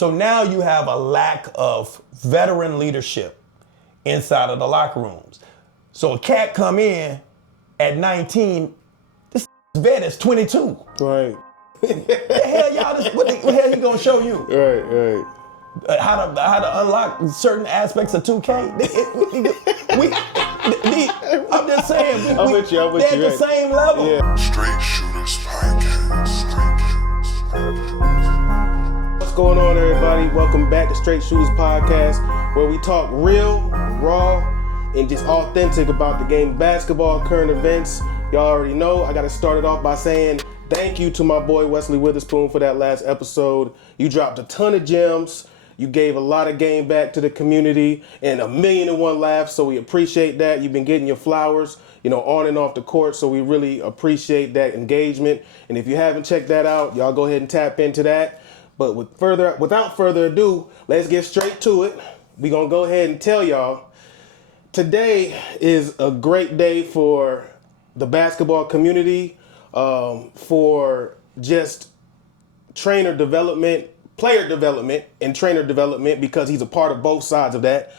So now you have a lack of veteran leadership inside of the locker rooms. So a cat come in at 19, this vet is 22. Right. The hell y'all, what the hell he gonna show you? Right. How to unlock certain aspects of 2K. I'm just saying, I'm with you, they're at the same level. Yeah. Straight Shooters Podcast. What's going on, everybody? Welcome back to Straight Shooters Podcast, where we talk real, raw, and just authentic about the game of basketball, current events. Y'all already know. I got to start it off by saying thank you to my boy Wesley Witherspoon for that last episode. You dropped a ton of gems. You gave a lot of game back to the community and 1,000,001 laughs, so we appreciate that. You've been getting your flowers, on and off the court, so we really appreciate that engagement. And if you haven't checked that out, y'all go ahead and tap into that. But without further ado, let's get straight to it. We're going to go ahead and tell y'all, today is a great day for the basketball community, for just trainer development, player development and trainer development, because he's a part of both sides of that,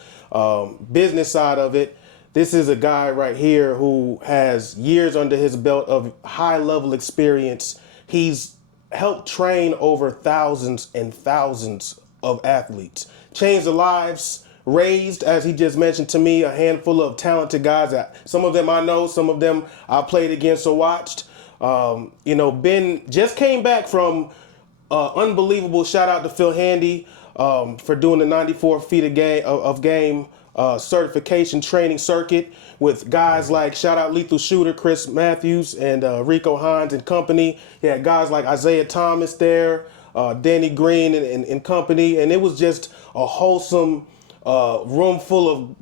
business side of it. This is a guy right here who has years under his belt of high level experience. He's helped train over thousands and thousands of athletes, changed their lives, raised, as he just mentioned to me, a handful of talented guys. Some of them I know, some of them I played against or watched. Ben just came back from unbelievable shout out to Phil Handy for doing the 94 feet of game certification training circuit with guys like shout out Lethal Shooter Chris Matthews and Rico Hines and company. He had guys like Isaiah Thomas there, Danny Green and company, and it was just a wholesome room full of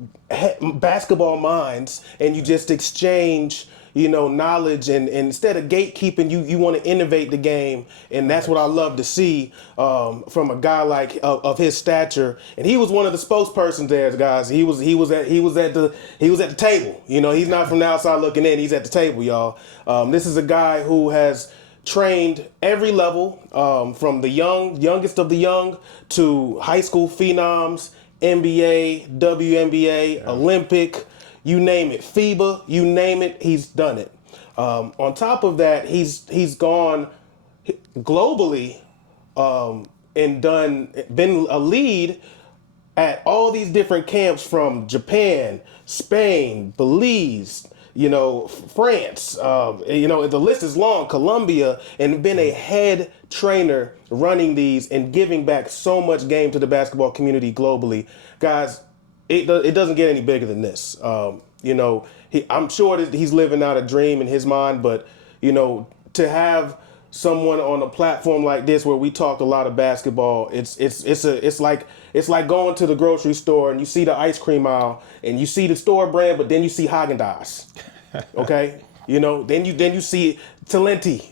basketball minds, and you just exchange knowledge, and instead of gatekeeping, you want to innovate the game, and that's what I love to see from a guy like of his stature. And he was one of the spokespersons there, guys. He was at the table. He's not from the outside looking in. He's at the table, y'all. This is a guy who has trained every level, from the youngest of the young to high school phenoms, NBA, WNBA, Olympic. You name it, FIBA, you name it, he's done it. On top of that, he's gone globally and been a lead at all these different camps from Japan, Spain, Belize, France. The list is long, Colombia, and been a head trainer running these and giving back so much game to the basketball community globally. Guys, it doesn't get any bigger than this. I'm sure that he's living out a dream in his mind, but, to have someone on a platform like this where we talked a lot of basketball, it's like going to the grocery store and you see the ice cream aisle and you see the store brand, but then you see Haagen-Dazs. Okay? Then you see Talenti.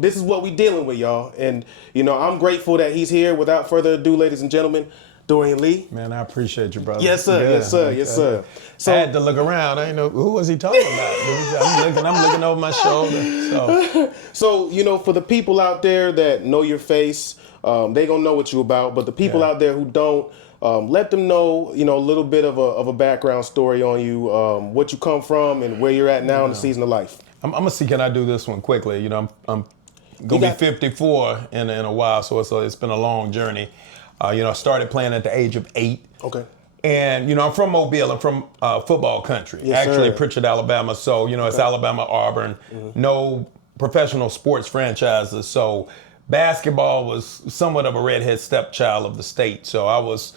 This is what we're dealing with, y'all. And, I'm grateful that he's here. Without further ado, ladies and gentlemen, Dorian Lee. Man, I apprate you, brother. Yes, sir. Good. Yes, sir. So I had to look around. I didn't know who was he talking about. I'm looking over my shoulder. So for the people out there that know your face, they gonna know what you about. But the people out there who don't, let them know, a little bit of a background story on you, what you come from, and where you're at now in the season of life. I'm gonna see. Can I do this one quickly? I'm gonna be 54 in a while, so it's been a long journey. I started playing at the age of 8. Okay. And, I'm from Mobile. I'm from football country. Yes, actually, sir. Pritchard, Alabama. So, it's Alabama, Auburn. Mm-hmm. No professional sports franchises. So, basketball was somewhat of a redhead stepchild of the state. So, I was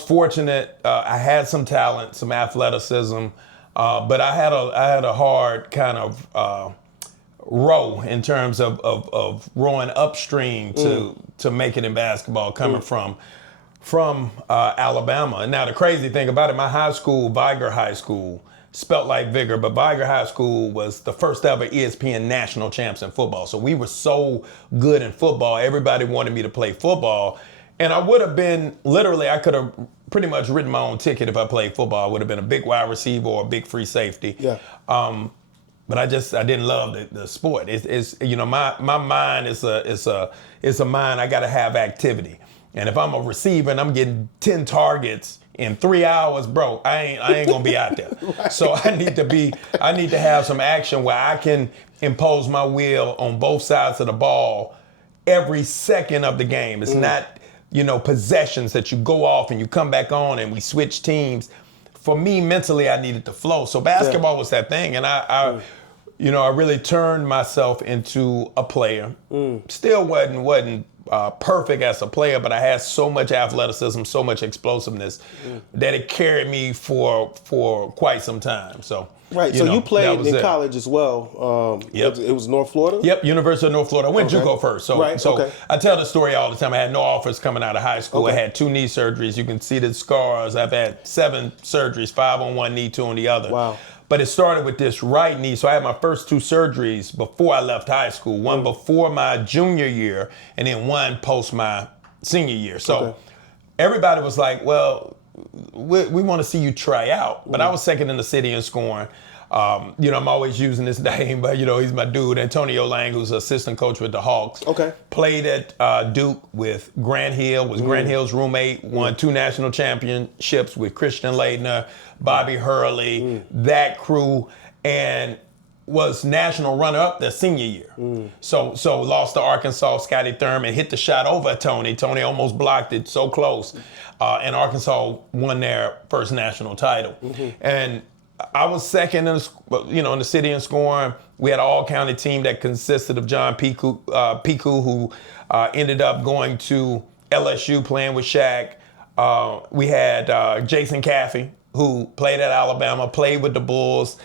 fortunate. I had some talent, some athleticism, but I had a hard kind of row in terms of rowing upstream to make it in basketball, coming from Alabama. And now the crazy thing about it, my high school, Viger High School, spelt like vigor, but Viger High School was the first ever ESPN national champs in football. So we were so good in football. Everybody wanted me to play football. And I would have been, literally, I could have pretty much written my own ticket if I played football. I would have been a big wide receiver or a big free safety. Yeah. But I didn't love the sport. It's my mind is a mind. I got to have activity. And if I'm a receiver and I'm getting 10 targets in 3 hours, bro, I ain't gonna be out there. Right. So I need to have some action where I can impose my will on both sides of the ball every second of the game. It's not, possessions that you go off and you come back on and we switch teams. For me, mentally, I needed to flow. So basketball was that thing, and I really turned myself into a player. Still wasn't perfect as a player, but I had so much athleticism, so much explosiveness that it carried me for quite some time. So. Right, so you played in college as well. Yep. It was North Florida? Yep, University of North Florida. I went JUCO first. So I tell the story all the time. I had no offers coming out of high school. I had 2 knee surgeries. You can see the scars. I've had 7 surgeries, 5 on one knee, 2 on the other. Wow. But it started with this right knee. So I had my first 2 surgeries before I left high school. One before my junior year and then one post my senior year. So everybody was like, well, we want to see you try out. But I was second in the city in scoring. I'm always using this name, but he's my dude, Antonio Lang, who's assistant coach with the Hawks. Okay. Played at Duke with Grant Hill, was Grant Hill's roommate, won 2 national championships with Christian Laettner, Bobby Hurley, that crew, and was national runner-up their senior year. So lost to Arkansas, Scotty Thurman, hit the shot over Tony. Tony almost blocked it, so close. And Arkansas won their first national title. And I was second in the city in scoring. We had an all-county team that consisted of John Piku, who ended up going to LSU playing with Shaq. We had Jason Caffey, who played at Alabama, played with the Bulls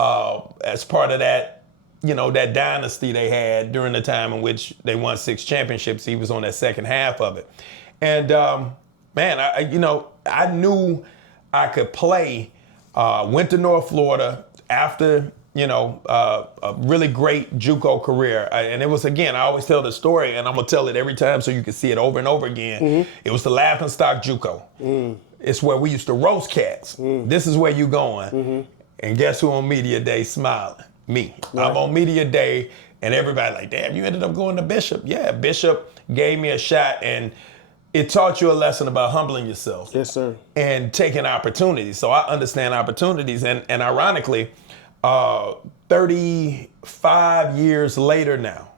as part of that, that dynasty they had during the time in which they won 6 championships. He was on that second half of it. And, man, I knew I could play. Went to North Florida after, a really great JUCO career. And it was, again, I always tell the story, and I'm going to tell it every time so you can see it over and over again. It was the laughingstock JUCO. It's where we used to roast cats. This is where you going. And guess who on media day smiling? Me. Right. I'm on media day, and everybody like, damn, you ended up going to Bishop. Yeah, Bishop gave me a shot, and it taught you a lesson about humbling yourself. Yes, sir. And taking opportunities. So I understand opportunities. And ironically, 35 years later now,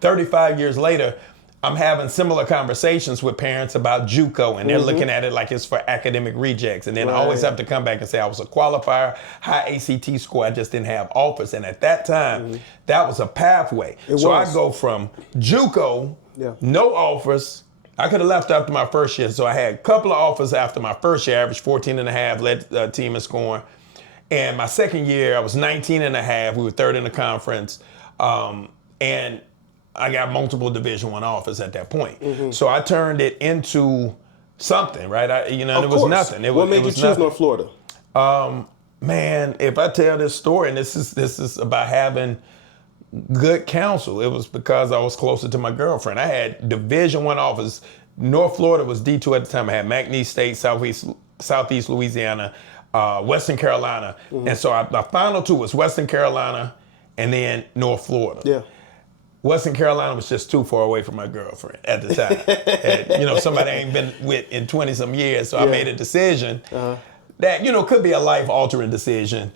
35 years later, I'm having similar conversations with parents about JUCO, and they're looking at it like it's for academic rejects. And then I always have to come back and say I was a qualifier, high ACT score, I just didn't have offers. And at that time, that was a pathway. I go from JUCO, no offers. I could have left after my first year. So I had a couple of offers after my first year, averaged 14 and a half, led the team in scoring. And my second year, I was 19 and a half. We were third in the conference. And I got multiple Division I offers at that point. So I turned it into something, right? It was nothing. What made you choose North Florida? Man, if I tell this story, and this is about having good counsel, it was because I was closer to my girlfriend. I had Division I offers. North Florida was D2 at the time. I had McNeese State, Southeast Louisiana, Western Carolina. And so my final 2 was Western Carolina and then North Florida. Yeah. Western Carolina was just too far away from my girlfriend at the time. And, somebody I ain't been with in 20-some years. So I made a decision that, could be a life-altering decision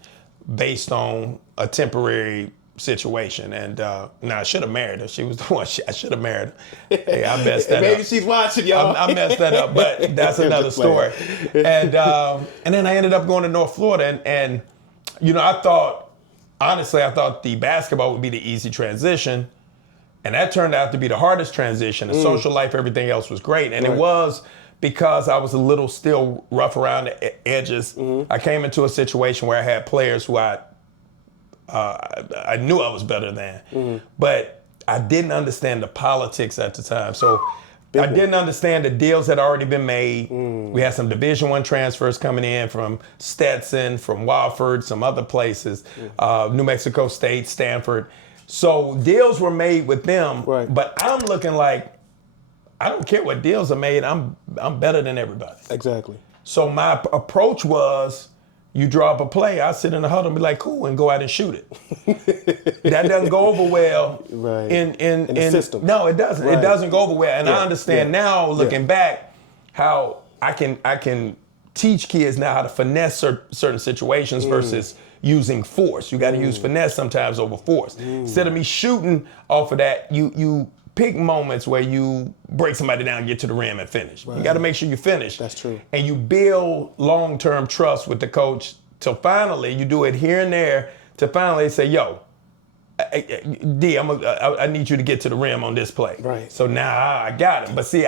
based on a temporary situation. And now I should have married her. She was the one. I should have married her. Hey, I messed that up. Maybe she's watching, y'all. I messed that up, but that's another story. And then I ended up going to North Florida. And I thought the basketball would be the easy transition. And that turned out to be the hardest transition. The social life, everything else was great. And it was because I was a little still rough around the edges. I came into a situation where I had players who I knew I was better than. But I didn't understand the politics at the time. So I didn't understand the deals that had already been made. We had some Division I transfers coming in from Stetson, from Wofford, some other places, New Mexico State, Stanford. So deals were made with them, but I'm looking like, I don't care what deals are made, I'm better than everybody. Exactly. So my approach was, you draw up a play, I sit in the huddle and be like, cool, and go out and shoot it. That doesn't go over well in the system. No, it doesn't. Right. It doesn't go over well. And I understand now, looking back, how I can teach kids now how to finesse certain situations versus using force. You got to use finesse sometimes over force. Instead of me shooting off of that, you pick moments where you break somebody down, get to the rim, and finish. You got to make sure you finish. That's true. And you build long-term trust with the coach till finally you do it here and there to finally say, yo, D, I need you to get to the rim on this play. Right. So now I got him. But see,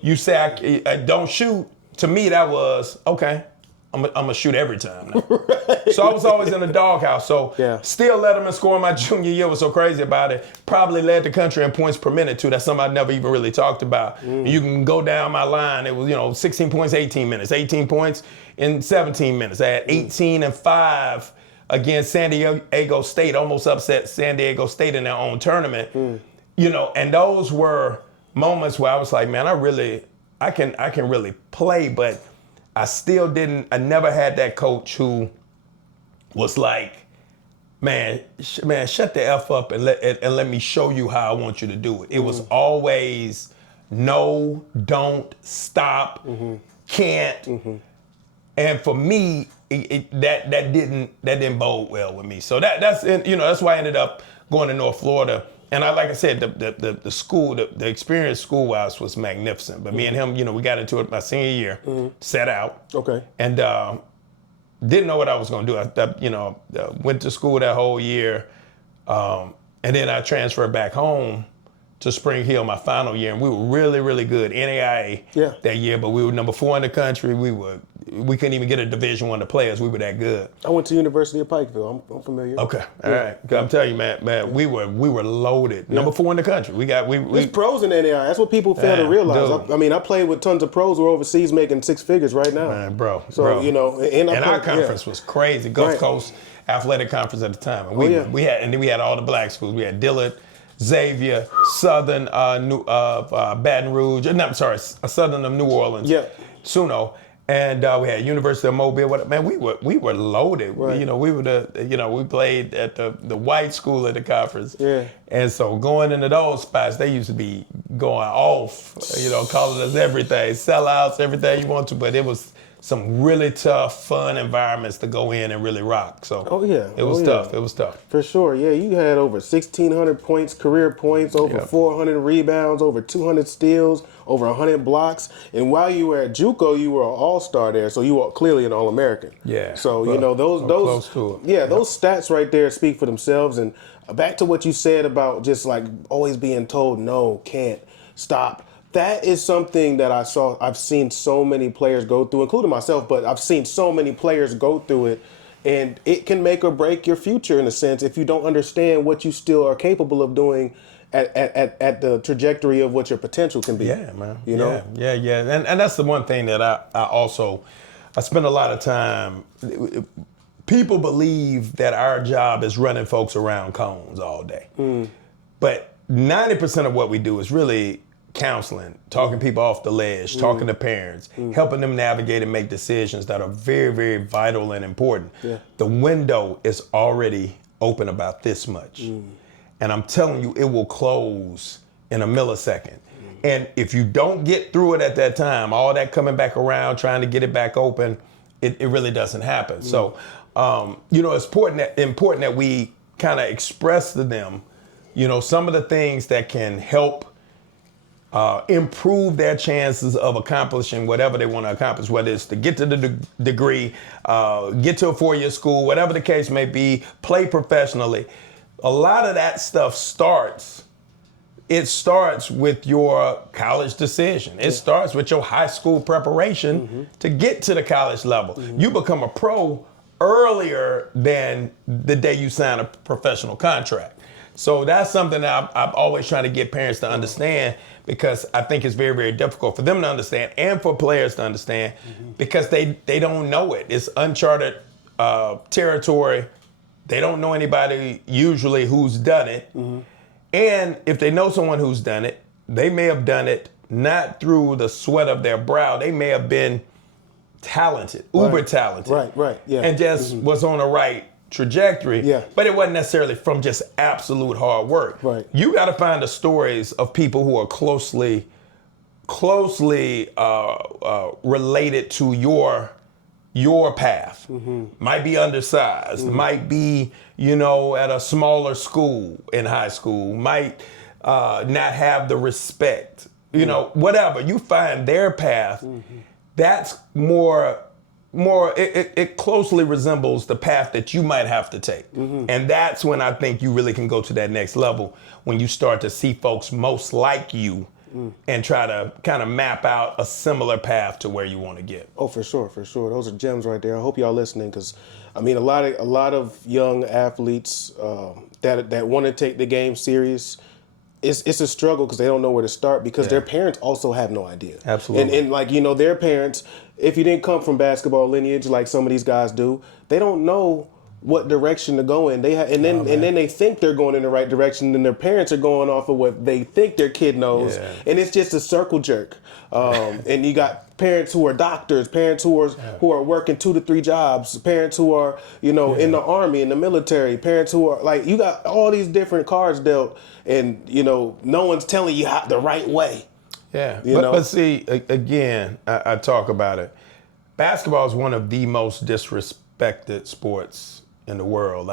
you say I don't shoot. To me, that was, okay, I'm gonna shoot every time now. Right. So I was always in the doghouse. So still led them in scoring my junior year. Was so crazy about it. Probably led the country in points per minute too. That's something I never even really talked about. You can go down my line. It was 16 points, 18 minutes. 18 points in 17 minutes. I had 18 and 5 against San Diego State. Almost upset San Diego State in their own tournament. And those were moments where I was like, man, I can really play, but I never had that coach who was like, man, shut the F up and let me show you how I want you to do it. It was always no, don't, stop, can't. And for me, that didn't bode well with me. So that's why I ended up going to North Florida. And like I said, the school, the experience school-wise was magnificent. But me and him, we got into it my senior year, set out. Okay. And didn't know what I was going to do. I went to school that whole year. And then I transferred back home to Spring Hill my final year. And we were really, really good, NAIA that year. But we were number 4 in the country. We couldn't even get a Division I to play us. We were that good. I went to University of Pikeville. I'm familiar. Okay, all right. I'm telling you, man, we were loaded. Number 4 in the country. There's pros in NAIA. That's what people fail to realize. I played with tons of pros who are overseas making 6 figures right now. Man, bro. So and our conference was crazy. Gulf Coast Athletic Conference at the time. And we had all the black schools. We had Dillard, Xavier, Southern, Baton Rouge. No, I'm sorry, Southern of New Orleans. Yeah. SUNO. And we had University of Mobile. Man, we were loaded. Right. We were we played at the white school at the conference. Yeah. And so going into those spots, they used to be going off, calling us everything, sellouts, everything you want to. But it was some really tough, fun environments to go in and really rock. So it was tough. It was tough. For sure. Yeah, you had over 1,600 points, career points, over 400 rebounds, over 200 steals, over 100 blocks. And while you were at JUCO, you were an all-star there, so you were clearly an All-American. Yeah. So those close to it. Those stats right there speak for themselves. And back to what you said about just like always being told no, can't, stop. That is something that I've seen so many players go through, including myself, but I've seen so many players go through it, and it can make or break your future in a sense if you don't understand what you still are capable of doing at the trajectory of what your potential can be. Yeah, man. Yeah. And that's the one thing that I spend a lot of time. People believe that our job is running folks around cones all day. But 90% of what we do is really counseling, talking people off the ledge, talking to parents, helping them navigate and make decisions that are very, very vital and important. Yeah. The window is already open about this much. And I'm telling you, it will close in a millisecond. And if you don't get through it at that time, all that coming back around, trying to get it back open, it really doesn't happen. So, it's important that we kind of express to them, some of the things that can help improve their chances of accomplishing whatever they want to accomplish, whether it's to get to the degree, get to a 4-year school, whatever the case may be, play professionally. A lot of that stuff starts with your college decision. It starts with your high school preparation to get to the college level. You become a pro earlier than the day you sign a professional contract. So that's something that I'm always trying to get parents to understand, because I think it's very, very difficult for them to understand and for players to understand, because they don't know it. It's uncharted territory. They don't know anybody usually who's done it. And if they know someone who's done it, they may have done it not through the sweat of their brow. They may have been talented, uber talented. Right, yeah. And just was on the right trajectory. Yeah. But it wasn't necessarily from just absolute hard work. Right. You got to find the stories of people who are closely related to your path. Might be undersized, might be, at a smaller school in high school, might not have the respect, whatever. You find their path, that's it closely resembles the path that you might have to take. And that's when I think you really can go to that next level, when you start to see folks most like you and try to kind of map out a similar path to where you want to get. Oh, for sure. Those are gems right there. I hope y'all listening, because I mean, a lot of young athletes that want to take the game serious. It's a struggle because they don't know where to start, because their parents also have no idea. Absolutely. And like, their parents, if you didn't come from basketball lineage like some of these guys do, they don't know what direction to go in. And then they think they're going in the right direction, and their parents are going off of what they think their kid knows. Yeah. And it's just a circle jerk. And you got parents who are doctors, parents who are working 2 to 3 jobs, parents who are, in the army, in the military, parents who are like, you got all these different cards dealt, and no one's telling you the right way. Yeah, but see, again, I talk about it. Basketball is one of the most disrespected sports in the world.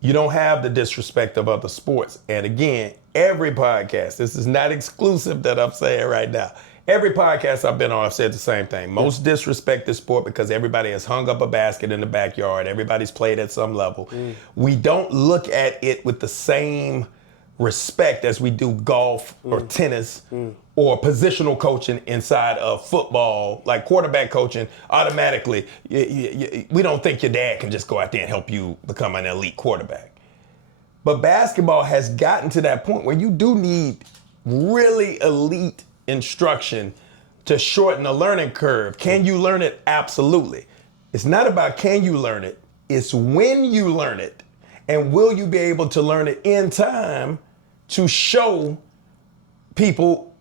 You don't have the disrespect of other sports. And again, every podcast, this is not exclusive that I'm saying right now. Every podcast I've been on, I've said the same thing. Most disrespected sport, because everybody has hung up a basket in the backyard. Everybody's played at some level. We don't look at it with the same respect as we do golf or tennis or positional coaching inside of football, like quarterback coaching. Automatically, we don't think your dad can just go out there and help you become an elite quarterback. But basketball has gotten to that point where you do need really elite instruction to shorten the learning curve. Can you learn it? Absolutely. It's not about can you learn it, it's when you learn it. And will you be able to learn it in time to show people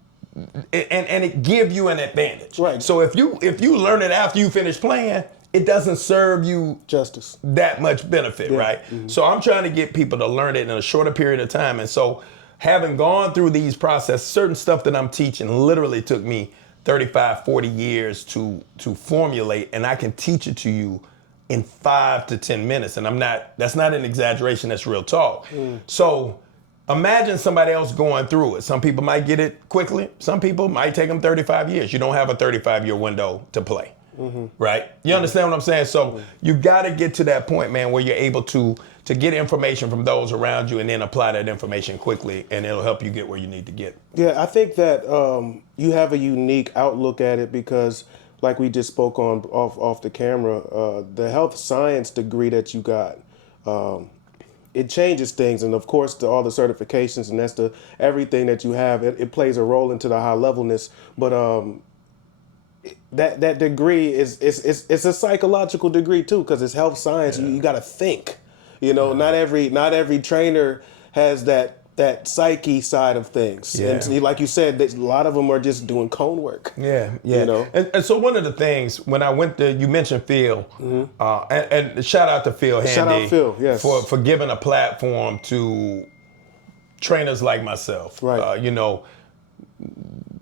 and it give you an advantage? Right. So if you learn it after you finish playing, it doesn't serve you justice, that much benefit, right? So I'm trying to get people to learn it in a shorter period of time. And so having gone through these processes, certain stuff that I'm teaching literally took me 35, 40 years to formulate, and I can teach it to you in 5 to 10 minutes. And that's not an exaggeration, that's real talk. So imagine somebody else going through it. Some people might get it quickly. Some people might take them 35 years. You don't have a 35-year window to play, right? You understand what I'm saying? So you got to get to that point, man, where you're able to get information from those around you and then apply that information quickly, and it'll help you get where you need to get. Yeah, I think that you have a unique outlook at it because, like we just spoke on off the camera, the health science degree that you got, it changes things. And of course, all the certifications and that's everything that you have, it plays a role into the high levelness. But that degree it's a psychological degree too, because it's health science. You got to think. Not every trainer has that psyche side of things. Yeah. And like you said, a lot of them are just doing cone work. Yeah. And so one of the things, when I went to, you mentioned Phil, and shout out to Phil Handy. Shout out Phil, yes. For giving a platform to trainers like myself. Right.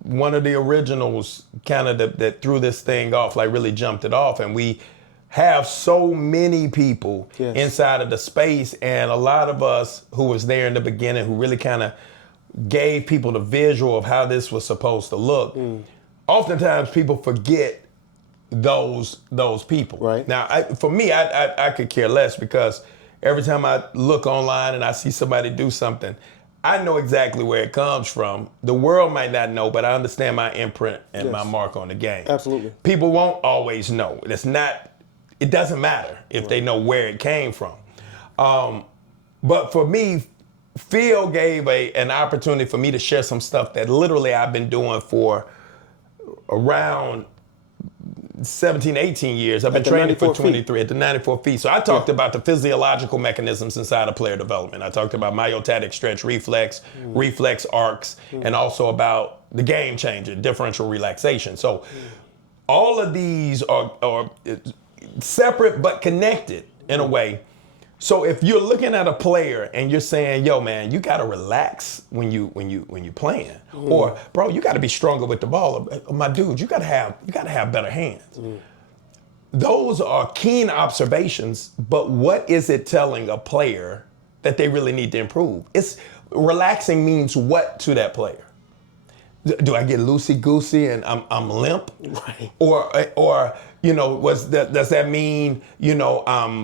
One of the originals kind of that threw this thing off, like really jumped it off, and we have so many people inside of the space, and a lot of us who was there in the beginning who really kind of gave people the visual of how this was supposed to look. Oftentimes people forget those people. Right. Now, for me, I could care less, because every time I look online and I see somebody do something, I know exactly where it comes from. The world might not know, but I understand my imprint and my mark on the game. Absolutely. People won't always know. It doesn't matter if they know where it came from. But for me, Phil gave an opportunity for me to share some stuff that literally I've been doing for around 17, 18 years. I've been training for 23 at the 94 feet. So I talked about the physiological mechanisms inside of player development. I talked about myotatic stretch reflex, reflex arcs, and also about the game changer, differential relaxation. So all of these are separate but connected in a way. So if you're looking at a player and you're saying, yo, man, you gotta relax when you playing. Or, bro, you gotta be stronger with the ball. Or, my dude, you gotta have better hands. Those are keen observations, but what is it telling a player that they really need to improve? It's relaxing means what to that player? Do I get loosey-goosey and I'm limp? Right. Or does that mean,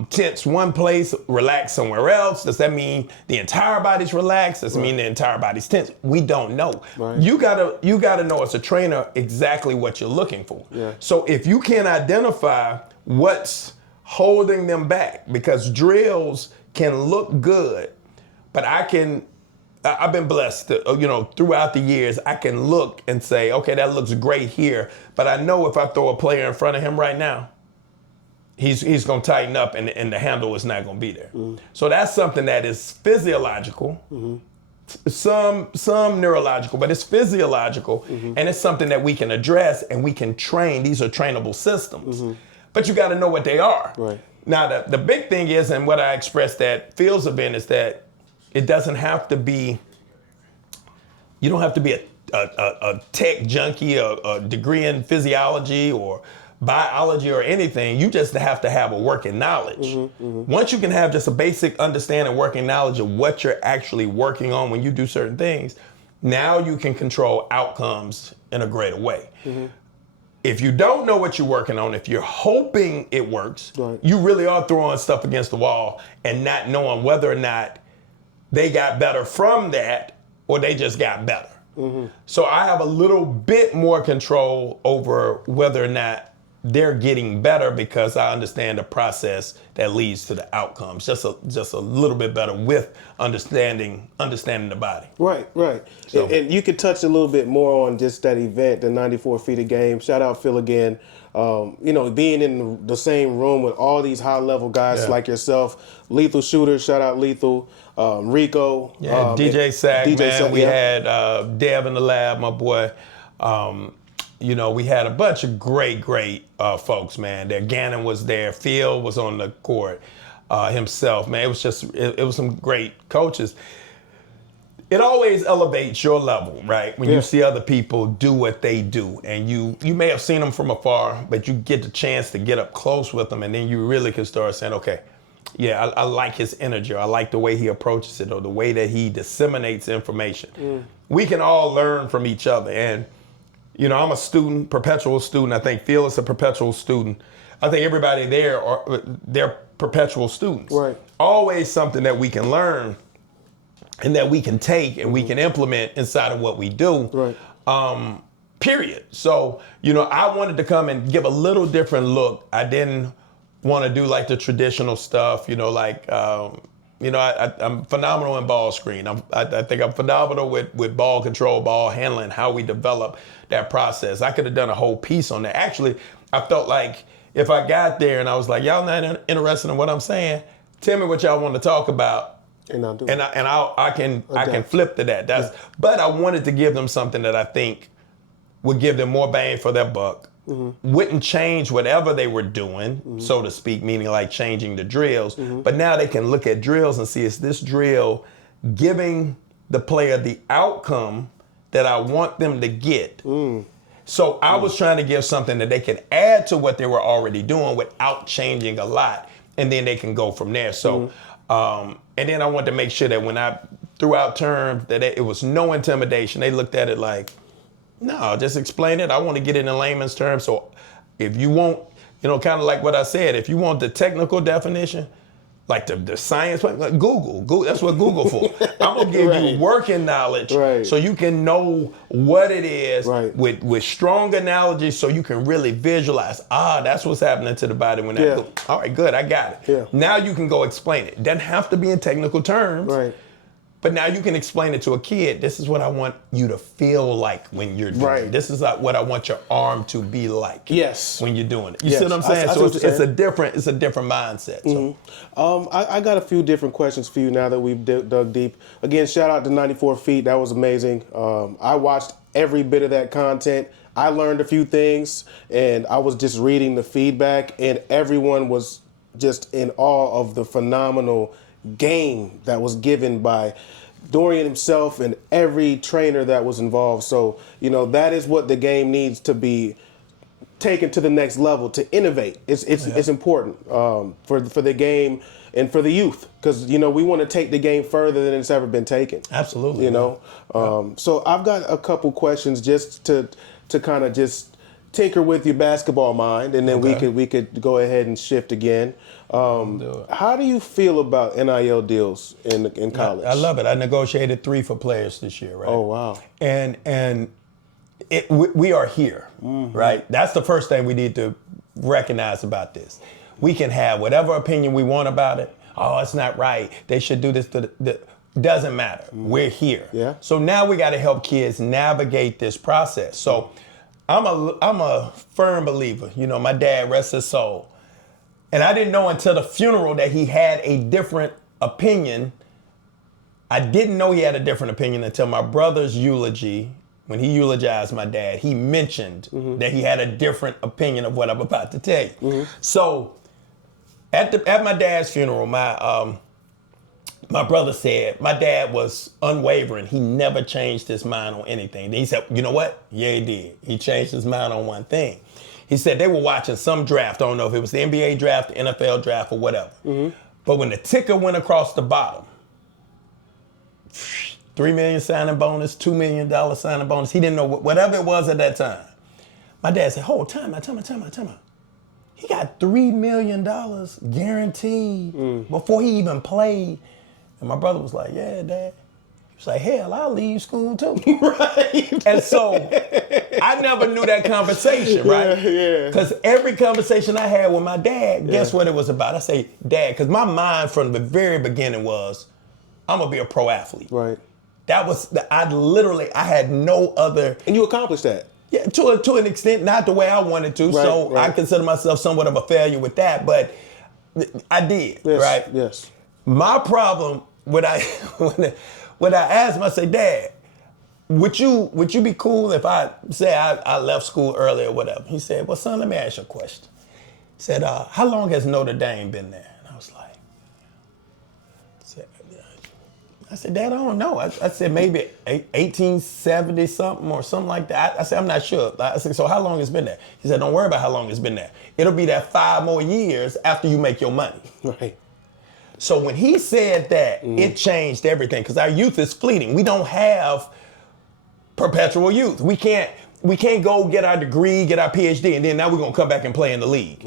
tense one place, relax somewhere else? Does that mean the entire body's relaxed? Does it mean the entire body's tense? We don't know. Right. You gotta know as a trainer exactly what you're looking for. Yeah. So if you can identify what's holding them back, because drills can look good, but I've been blessed, throughout the years, I can look and say, okay, that looks great here, but I know if I throw a player in front of him right now, he's going to tighten up and the handle is not going to be there. So that's something that is physiological, some neurological, but it's physiological, and it's something that we can address and we can train. These are trainable systems, but you got to know what they are. Right. Now, the big thing is, and what I expressed at Fields event is that it doesn't have to be, you don't have to be a tech junkie, a degree in physiology or biology or anything. You just have to have a working knowledge. Once you can have just a basic understanding, working knowledge of what you're actually working on when you do certain things, now you can control outcomes in a greater way. If you don't know what you're working on, if you're hoping it works, you really are throwing stuff against the wall and not knowing whether or not they got better from that or they just got better. So I have a little bit more control over whether or not they're getting better because I understand the process that leads to the outcomes. Just a little bit better with understanding the body. Right. So. And you could touch a little bit more on just that event, the 94 feet of game. Shout out Phil again. Being in the same room with all these high-level guys like yourself, lethal shooters, shout out Lethal, Rico. DJ Sack, man. We had Dev in the lab, my boy. We had a bunch of great folks, man. Gannon was there. Phil was on the court himself, man. It was some great coaches. It always elevates your level, right? When you see other people do what they do, and you may have seen them from afar, but you get the chance to get up close with them, and then you really can start saying, okay, yeah, I like his energy, or I like the way he approaches it, or the way that he disseminates information. We can all learn from each other, and I'm a student, perpetual student. I think Phil is a perpetual student. I think everybody there they're perpetual students. Right. Always something that we can learn and that we can take and we can implement inside of what we do. Right. Period. So, I wanted to come and give a little different look. I didn't want to do like the traditional stuff, I'm phenomenal in ball screen. I think I'm phenomenal with ball control, ball handling, how we develop that process. I could have done a whole piece on that. Actually, I felt like if I got there and I was like, y'all not interested in what I'm saying, tell me what y'all want to talk about. And I'll do it. I can flip to that. But I wanted to give them something that I think would give them more bang for their buck. Wouldn't change whatever they were doing, so to speak, meaning like changing the drills. But now they can look at drills and see, is this drill giving the player the outcome that I want them to get? So I was trying to give something that they could add to what they were already doing without changing a lot, and then they can go from there. So, and then I wanted to make sure that when I threw out terms, that it was no intimidation. They looked at it like, no, just explain it. I want to get it in layman's terms. So if you want, kind of like what I said, if you want the technical definition, like the science, like Google, that's what Google for. I'm going to give you working knowledge so you can know what it is with strong analogy so you can really visualize, that's what's happening to the body when that all right, good, I got it. Yeah. Now you can go explain it. Doesn't have to be in technical terms. Right. But now you can explain it to a kid. This is what I want you to feel like when you're doing it. This is what I want your arm to be like. Yes. When you're doing it. You see what I'm saying? So it's a different mindset. So. I got a few different questions for you now that we've dug deep. Again, shout out to 94 Feet. That was amazing. I watched every bit of that content. I learned a few things, and I was just reading the feedback, and everyone was just in awe of the phenomenal game that was given by Dorian himself and every trainer that was involved. So, that is what the game needs to be taken to the next level, to innovate. It's important for the game and for the youth, because we want to take the game further than it's ever been taken. Absolutely. So I've got a couple questions just to kind of just tinker with your basketball mind, and then we could go ahead and shift again. How do you feel about NIL deals in college? I love it. I negotiated 3 for players this year, right? Oh, wow. And we are here, right? That's the first thing we need to recognize about this. We can have whatever opinion we want about it. Oh, it's not right. They should do this. Doesn't matter. We're here. Yeah. So now we got to help kids navigate this process. So I'm a firm believer. My dad, rest his soul. And I didn't know until the funeral that he had a different opinion. I didn't know he had a different opinion until my brother's eulogy. When he eulogized my dad, he mentioned that he had a different opinion of what I'm about to tell you. So at my dad's funeral, my brother said my dad was unwavering. He never changed his mind on anything. Then he said, you know what? Yeah, he did. He changed his mind on one thing. He said they were watching some draft. I don't know if it was the NBA draft, the NFL draft, or whatever. But when the ticker went across the bottom, $3 million signing bonus, $2 million signing bonus. He didn't know whatever it was at that time. My dad said, "Hold, time out. He got $3 million guaranteed before he even played." And my brother was like, "Yeah, Dad." He was like, "Hell, I'll leave school too." Right. And so I never knew that conversation, right? Yeah. Because every conversation I had with my dad, guess what it was about? I say, "Dad," because my mind from the very beginning was, I'm gonna be a pro athlete. Right. That was, I had no other. And you accomplished that. Yeah, to an extent, not the way I wanted to. Right. I consider myself somewhat of a failure with that, but I did, Yes, right? Yes. My problem, when I asked him, I said, "Dad, would you be cool if I say I left school early or whatever?" He said, "Well, son, let me ask you a question." He said, "How long has Notre Dame been there?" And I was like, I said, "Dad, I don't know." I said, maybe 1870 something or something like that. I said, "I'm not sure." I said, "So how long it's been there?" He said, "Don't worry about how long it's been there. It'll be there 5 more years after you make your money." Right. So when he said that, it changed everything, because our youth is fleeting. We don't have perpetual youth. We can't go get our degree, get our PhD, and then now we're gonna come back and play in the league.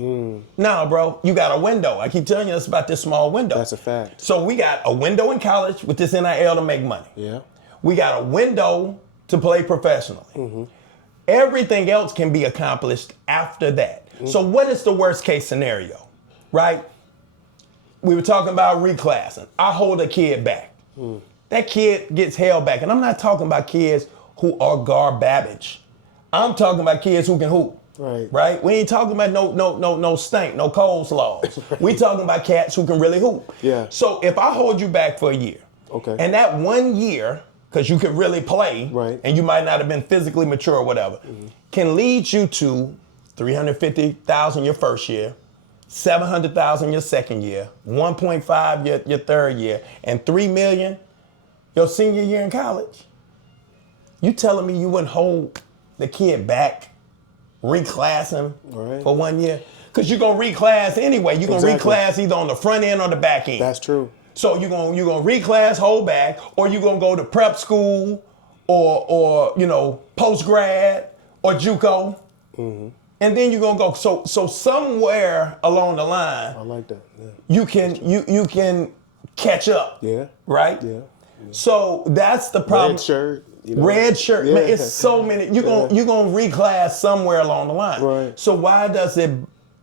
No, bro, you got a window. I keep telling you this about this small window. That's a fact. So we got a window in college with this NIL to make money. Yeah. We got a window to play professionally. Everything else can be accomplished after that. So what is the worst case scenario, right? We were talking about reclassing. I hold a kid back. That kid gets held back. And I'm not talking about kids who are garbage. I'm talking about kids who can hoop. Right? We ain't talking about no stink, no coleslaws. We talking about cats who can really hoop. Yeah. So if I hold you back for a year, okay, and that 1 year, because you could really play, right, and you might not have been physically mature or whatever, can lead you to $350,000 your first year, $700,000 your second year, 1.5 your third year, and $3 million your senior year in college. You telling me you wouldn't hold the kid back, reclass him for 1 year? Because you're gonna reclass anyway. You're gonna reclass either on the front end or the back end. That's true. So you're gonna reclass, hold back, or you're gonna go to prep school or post grad or JUCO. And then you're gonna go. So somewhere along the line, I like that. Yeah. you can catch up. Yeah. Right? Yeah. So that's the problem. Red shirt. Red shirt. Yeah. Man, it's so many. You're gonna reclass somewhere along the line. Right. So why does it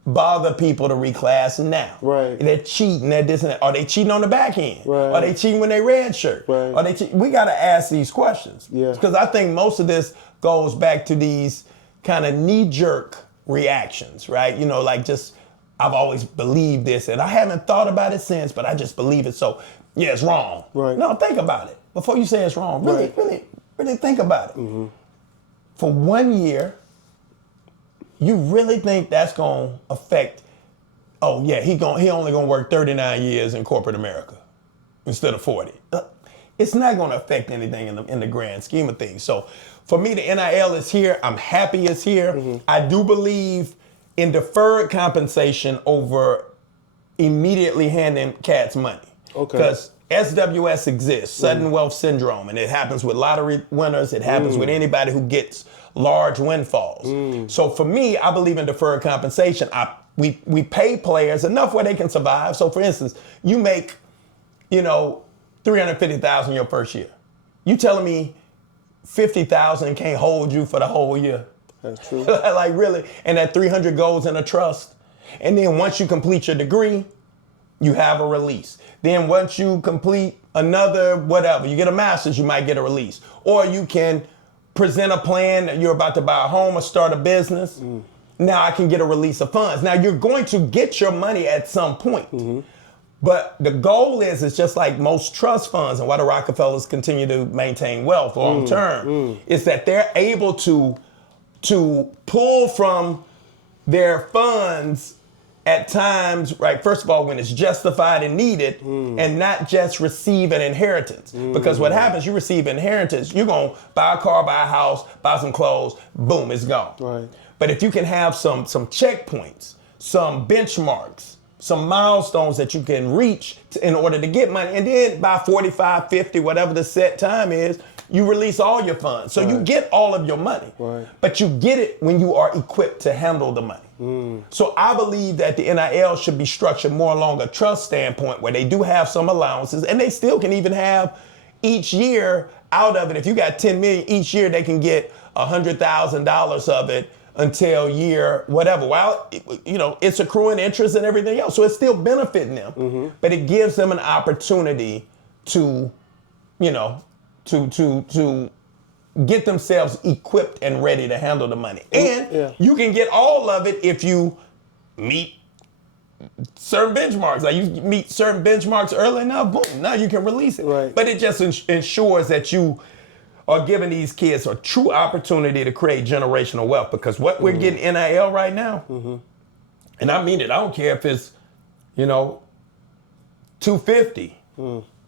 bother people to reclass now? Right. They're cheating. They're this and that. Are they cheating on the back end? Right. Are they cheating when they red shirt? Right. Are they? We got to ask these questions. Yeah. Because I think most of this goes back to these kind of knee-jerk reactions, right? I've always believed this, and I haven't thought about it since, but I just believe it. So yeah, it's wrong. Right. No, think about it before you say it's wrong. Really think about it. For 1 year, you really think that's going to affect, oh yeah, he only going to work 39 years in corporate America instead of 40. It's not going to affect anything in the grand scheme of things. So for me, the NIL is here. I'm happy it's here. Mm-hmm. I do believe in deferred compensation over immediately handing cats money. Okay. Because SWS exists, sudden wealth syndrome, and it happens with lottery winners. It happens with anybody who gets large windfalls. So for me, I believe in deferred compensation. We pay players enough where they can survive. So for instance, you make, $350,000 your first year. You telling me $50,000 can't hold you for the whole year? That's true. Like really, and that $300 goes in a trust. And then once you complete your degree, you have a release. Then once you complete another whatever, you get a master's, you might get a release. Or you can present a plan that you're about to buy a home or start a business. Now I can get a release of funds. Now you're going to get your money at some point. But the goal is just like most trust funds and why the Rockefellers continue to maintain wealth long term, is that they're able to pull from their funds at times, right, first of all, when it's justified and needed, and not just receive an inheritance. Because what happens, you receive inheritance, you're going to buy a car, buy a house, buy some clothes, boom, it's gone. Right. But if you can have some checkpoints, some benchmarks, some milestones that you can reach in order to get money, and then by 45, 50, whatever the set time is, you release all your funds. So you get all of your money, but you get it when you are equipped to handle the money. So I believe that the NIL should be structured more along a trust standpoint where they do have some allowances, and they still can even have each year out of it. If you got 10 million each year, they can get $100,000 of it until year whatever. Well, it's accruing interest and everything else. So it's still benefiting them, but it gives them an opportunity to, to get themselves equipped and ready to handle the money. And you can get all of it if you meet certain benchmarks. Like you meet certain benchmarks early enough, boom, now you can release it. Right. But it just ensures that you are giving these kids a true opportunity to create generational wealth, because what we're getting NIL right now, and I mean it, I don't care if it's, $250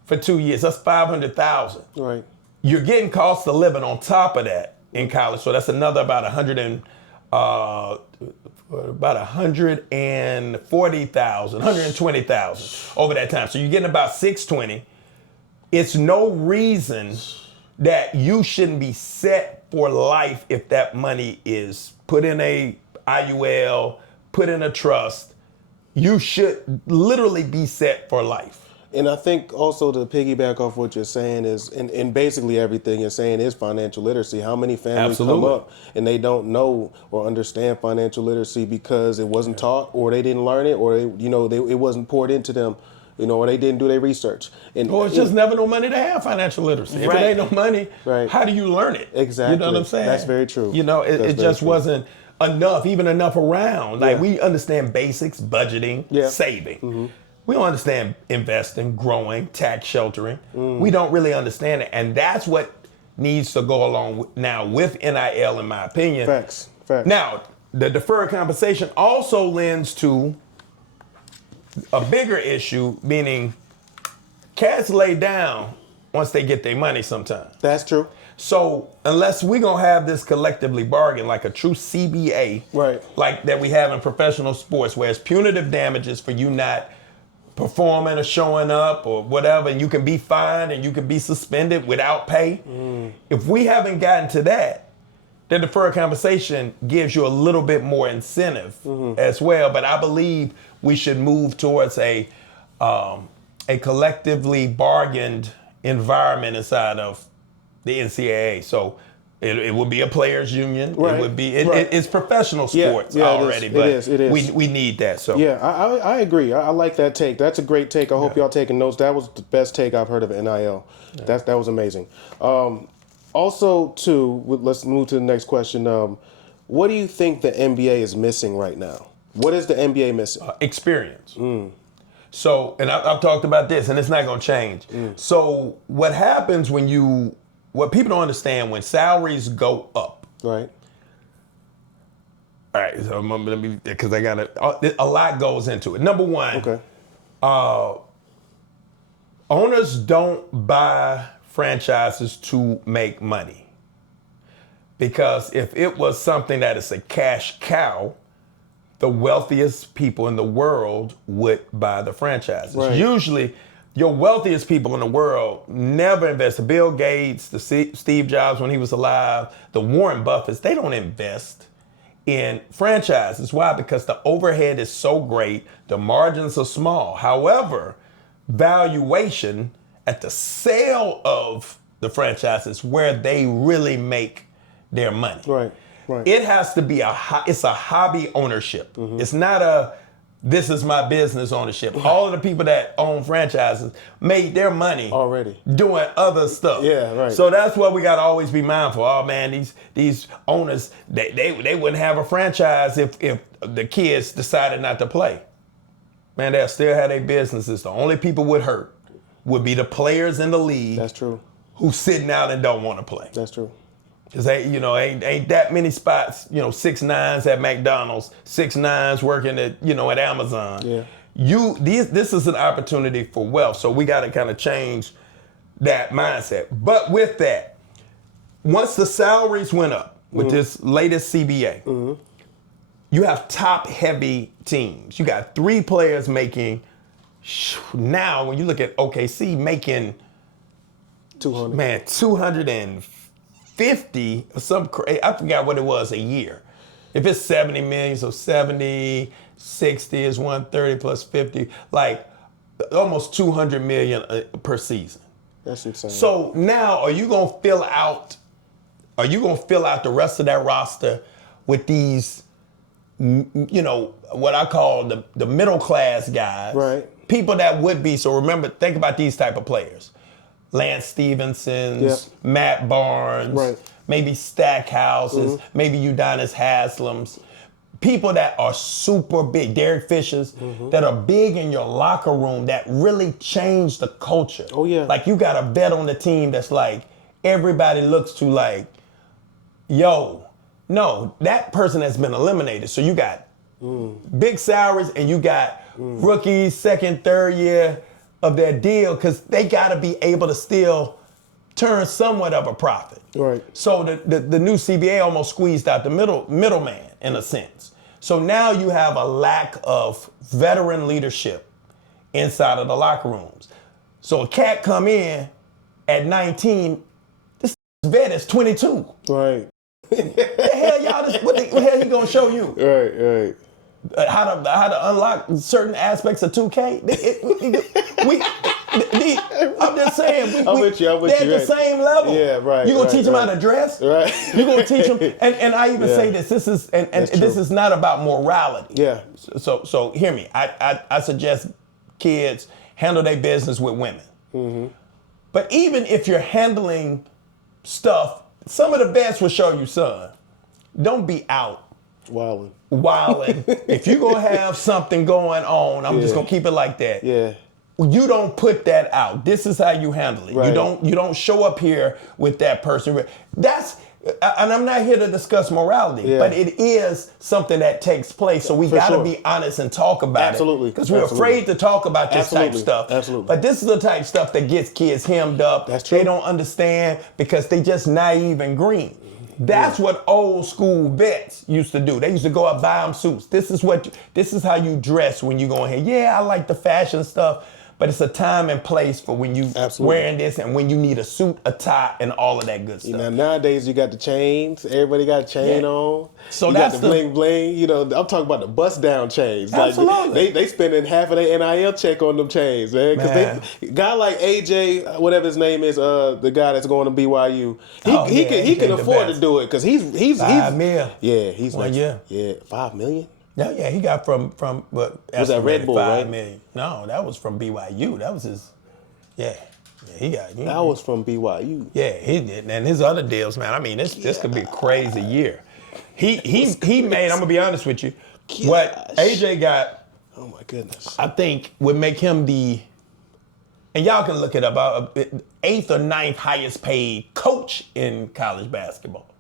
for 2 years, that's $500,000. Right. You're getting cost of living on top of that in college, so that's another about $140,000, $120,000 over that time. So you're getting about $620. It's no reason that you shouldn't be set for life if that money is put in a IUL, put in a trust. You should literally be set for life. And I think also to piggyback off what you're saying is, and basically everything you're saying is financial literacy. How many families come up and they don't know or understand financial literacy because it wasn't taught, or they didn't learn it, or it wasn't poured into them, or they didn't do their research. Or it's just never no money to have financial literacy. If it ain't no money, how do you learn it? Exactly. You know what I'm saying? That's very true. It just wasn't enough around. Like we understand basics, budgeting, saving. We don't understand investing, growing, tax sheltering. We don't really understand it. And that's what needs to go along now with NIL, in my opinion. Facts. Now, the deferred compensation also lends to a bigger issue, meaning cats lay down once they get their money sometimes. That's true. So unless we're going to have this collectively bargain like a true CBA, like that we have in professional sports, where it's punitive damages for you not performing or showing up or whatever, and you can be fined and you can be suspended without pay. If we haven't gotten to that, the deferred compensation gives you a little bit more incentive as well. But I believe we should move towards a collectively bargained environment inside of the NCAA. So it would be a players' union. Right. It would be it's professional sports already, but it is. We need that. So I agree. I like that take. That's a great take. I hope y'all taking notes. That was the best take I've heard of NIL. Yeah. That was amazing. Also, too, let's move to the next question. What do you think the NBA is missing right now? What is the NBA missing? Experience. So, and I've talked about this, and it's not going to change. So, what happens what people don't understand, when salaries go up. Right. All right. right. So because I got a lot goes into it. Number one, Okay. Owners don't buy franchises to make money. Because if it was something that is a cash cow, the wealthiest people in the world would buy the franchises. Right. Usually, your wealthiest people in the world never invest. Bill Gates, the Steve Jobs when he was alive, the Warren Buffetts, they don't invest in franchises. Why? Because the overhead is so great, the margins are small. However, valuation at the sale of the franchises where they really make their money. Right. Right. It has to be it's a hobby ownership. Mm-hmm. It's not a this is my business ownership. Right. All of the people that own franchises made their money already doing other stuff. Yeah, right. So that's what we gotta always be mindful. Oh man, these owners, they wouldn't have a franchise if the kids decided not to play. Man, they'll still have their businesses. The only people would hurt would be the players in the league. That's true. Who's sitting out and don't want to play. That's true. Cause ain't that many spots, 6'9" at McDonald's, 6'9" working at at Amazon. Yeah. This is an opportunity for wealth. So we gotta kind of change that mindset. But with that, once the salaries went up with this latest CBA, you have top heavy teams. You got 3 players making, now when you look at OKC making 200. Man, 250 or some I forgot what it was a year. If it's 70 million, so 70, 60 is 130 plus 50, like almost 200 million per season. That's insane. So now are you gonna fill out the rest of that roster with these what I call the middle class guys? Right. People that would be, so remember, think about these type of players. Lance Stevensons, Yep. Matt Barnes, Right. maybe Stackhouses, maybe Udonis Haslams. People that are super big, Derek Fishers, that are big in your locker room that really change the culture. Oh, yeah. Like you got a vet on the team that's like, everybody looks to like, yo, no, that person has been eliminated. So you got big salaries and you got rookies, second, third year of their deal because they got to be able to still turn somewhat of a profit. Right. So the new CBA almost squeezed out the middleman in a sense. So now you have a lack of veteran leadership inside of the locker rooms. So a cat come in at 19, this vet is 22. Right. The hell y'all, what the hell he gonna show you? Right. How to unlock certain aspects of 2K. I'm just saying, I'm with you, they're at the same level. Yeah, right. You gonna teach them how to dress? Right. You gonna teach them, and I even say this is this is not about morality. Yeah. So hear me. I suggest kids handle their business with women. Mm-hmm. But even if you're handling stuff, some of the best will show you, son, don't be out Wilding. If you're gonna have something going on, I'm just gonna keep it like that. Yeah. You don't put that out. This is how you handle it. Right. You don't show up here with that person. And I'm not here to discuss morality, but it is something that takes place. So we gotta be honest and talk about Absolutely. it. Because we're afraid to talk about this type of stuff. Absolutely. But this is the type of stuff that gets kids hemmed up. That's true. They don't understand because they just naive and green. That's what old school vets used to do. They used to go out buy them suits. This is how you dress when you go in here. Yeah, I like the fashion stuff, but it's a time and place for when you wearing this and when you need a suit, a tie, and all of that good stuff. Nowadays you got the chains. Everybody got a chain on. So you that's got the bling bling. I'm talking about the bust down chains. Absolutely. Like they spending half of their NIL check on them chains, man. Because guy like AJ, whatever his name is, the guy that's going to BYU, he can afford to do it because he's $5 million. Yeah, he's 1 year. Yeah, $5 million. Yeah, he got from what? Was that Red Bull, $5 right? million. No, that was from BYU. That was his. Yeah, he got. That was from BYU. Yeah, he did, and his other deals, man. I mean, this could be a crazy year. He made. I'm gonna be honest with you. What AJ got. Oh my goodness. I think would make him and y'all can look it up, 8th or 9th highest paid coach in college basketball.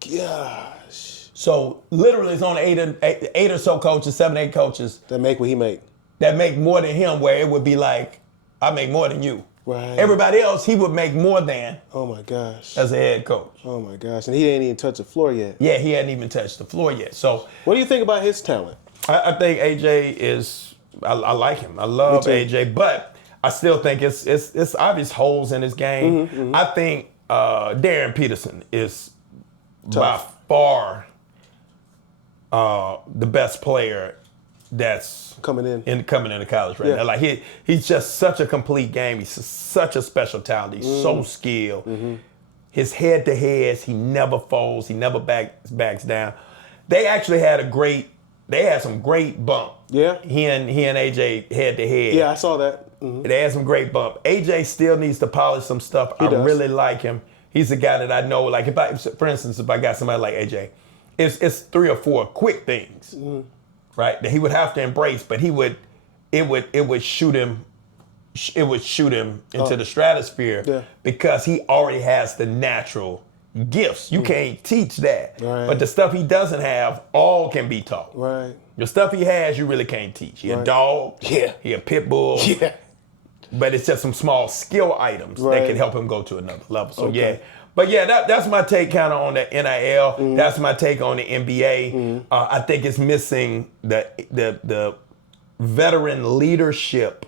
Gosh. So literally, it's only eight or so coaches, 7, 8 coaches That make what he make. that make more than him. Where it would be like, I make more than you. Right. Everybody else, he would make more than Oh my gosh. as a head coach. Oh my gosh. And he ain't even touched the floor yet. Yeah, he hadn't even touched the floor yet. So What do you think about his talent? I think AJ is. I like him. I love Me too. AJ, but I still think it's obvious holes in his game. I think Darren Peterson is by far the best player that's Coming in. coming into college right now. Like he's just such a complete game. He's such a special talent. He's so skilled. His head to heads, he never folds. He never backs down. They actually had some great bump. Yeah. He and AJ head to head. Yeah, I saw that. Mhm. They had some great bump. AJ still needs to polish some stuff. I does. really like him. He's a guy that I know. Like for instance, if I got somebody like AJ, it's 3 or 4 quick things, right? That he would have to embrace, but it would shoot him. It would shoot him into the stratosphere because he already has the natural gifts. You can't teach that. Right. But the stuff he doesn't have, all can be taught. Right. The stuff he has, you really can't teach. He a dog. Yeah. He a pit bull. Yeah. But it's just some small skill items that Right. can help him go to another level. So Okay. But that's my take kind of on the NIL. That's my take on the NBA. I think it's missing the veteran leadership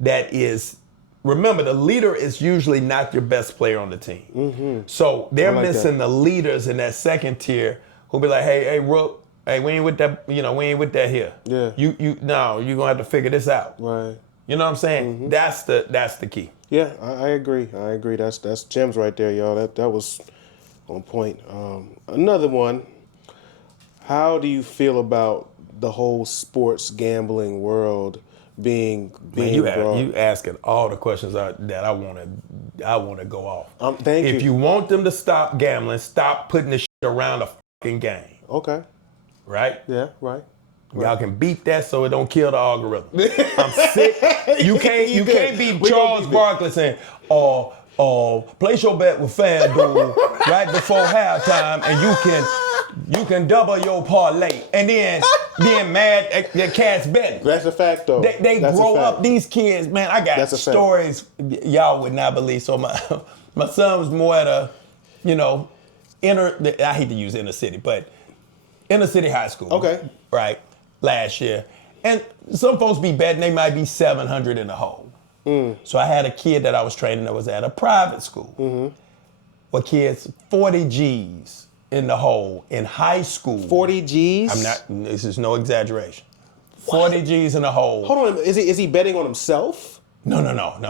that is. Remember, the leader is usually not your best player on the team. So they're like missing the leaders in that second tier who'll be like, hey, Rook, hey, we ain't with that, we ain't with that here. Yeah. You're gonna have to figure this out. Right. You know what I'm saying? That's the key. Yeah, I agree. I agree. That's gems right there, y'all. That was on point. Another one. How do you feel about the whole sports gambling world being Man, brought? you asking all the questions that I want to go off. Thank If you want them to stop gambling, stop putting this shit around the fucking game, Okay. right? Yeah. Right. Y'all can beat that so it don't kill the algorithm. I'm sick. You can't be Charles Barkley saying, place your bet with FanDuel right before halftime and you can double your parlay. And then being mad at the cats betting. That's a fact, though. They That's a grow fact. up, these kids, man, I got That's a fact. stories y'all would not believe. So my son was more at a, I hate to use inner city, but inner city high school. Okay. Right, last year. And some folks be betting they might be 700 in the hole. So I had a kid that I was training that was at a private school. With kids, 40 G's in the hole in high school. 40 G's? This is no exaggeration. 40 G's in the hole. Hold on. Is he betting on himself? No.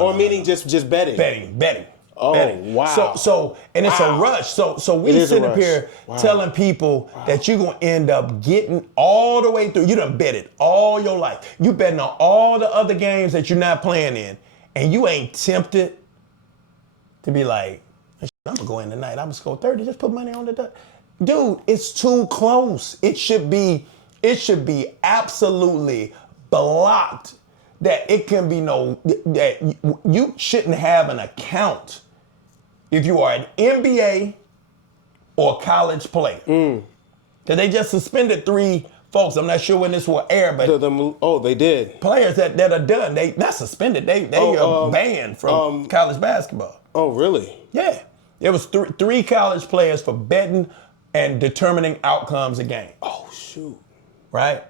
Or meaning just betting? Betting. Oh, betting. wow. So and it's a rush. So we It is a sit up rush. here Wow. telling people that you're gonna end up getting all the way through. You done bet it all your life. You betting on all the other games that you're not playing in, and you ain't tempted to be like, I'm gonna go in tonight. I'm gonna score 30. Just put money on the dude. It's too close. It should be absolutely blocked. That it can be that you shouldn't have an account if you are an NBA or college player. That they just suspended 3 folks. I'm not sure when this will air, but they did. players that are done, they not suspended. They are banned from college basketball. Oh, really? Yeah, there was 3 college players for betting and determining outcomes of games. Oh, shoot. Right?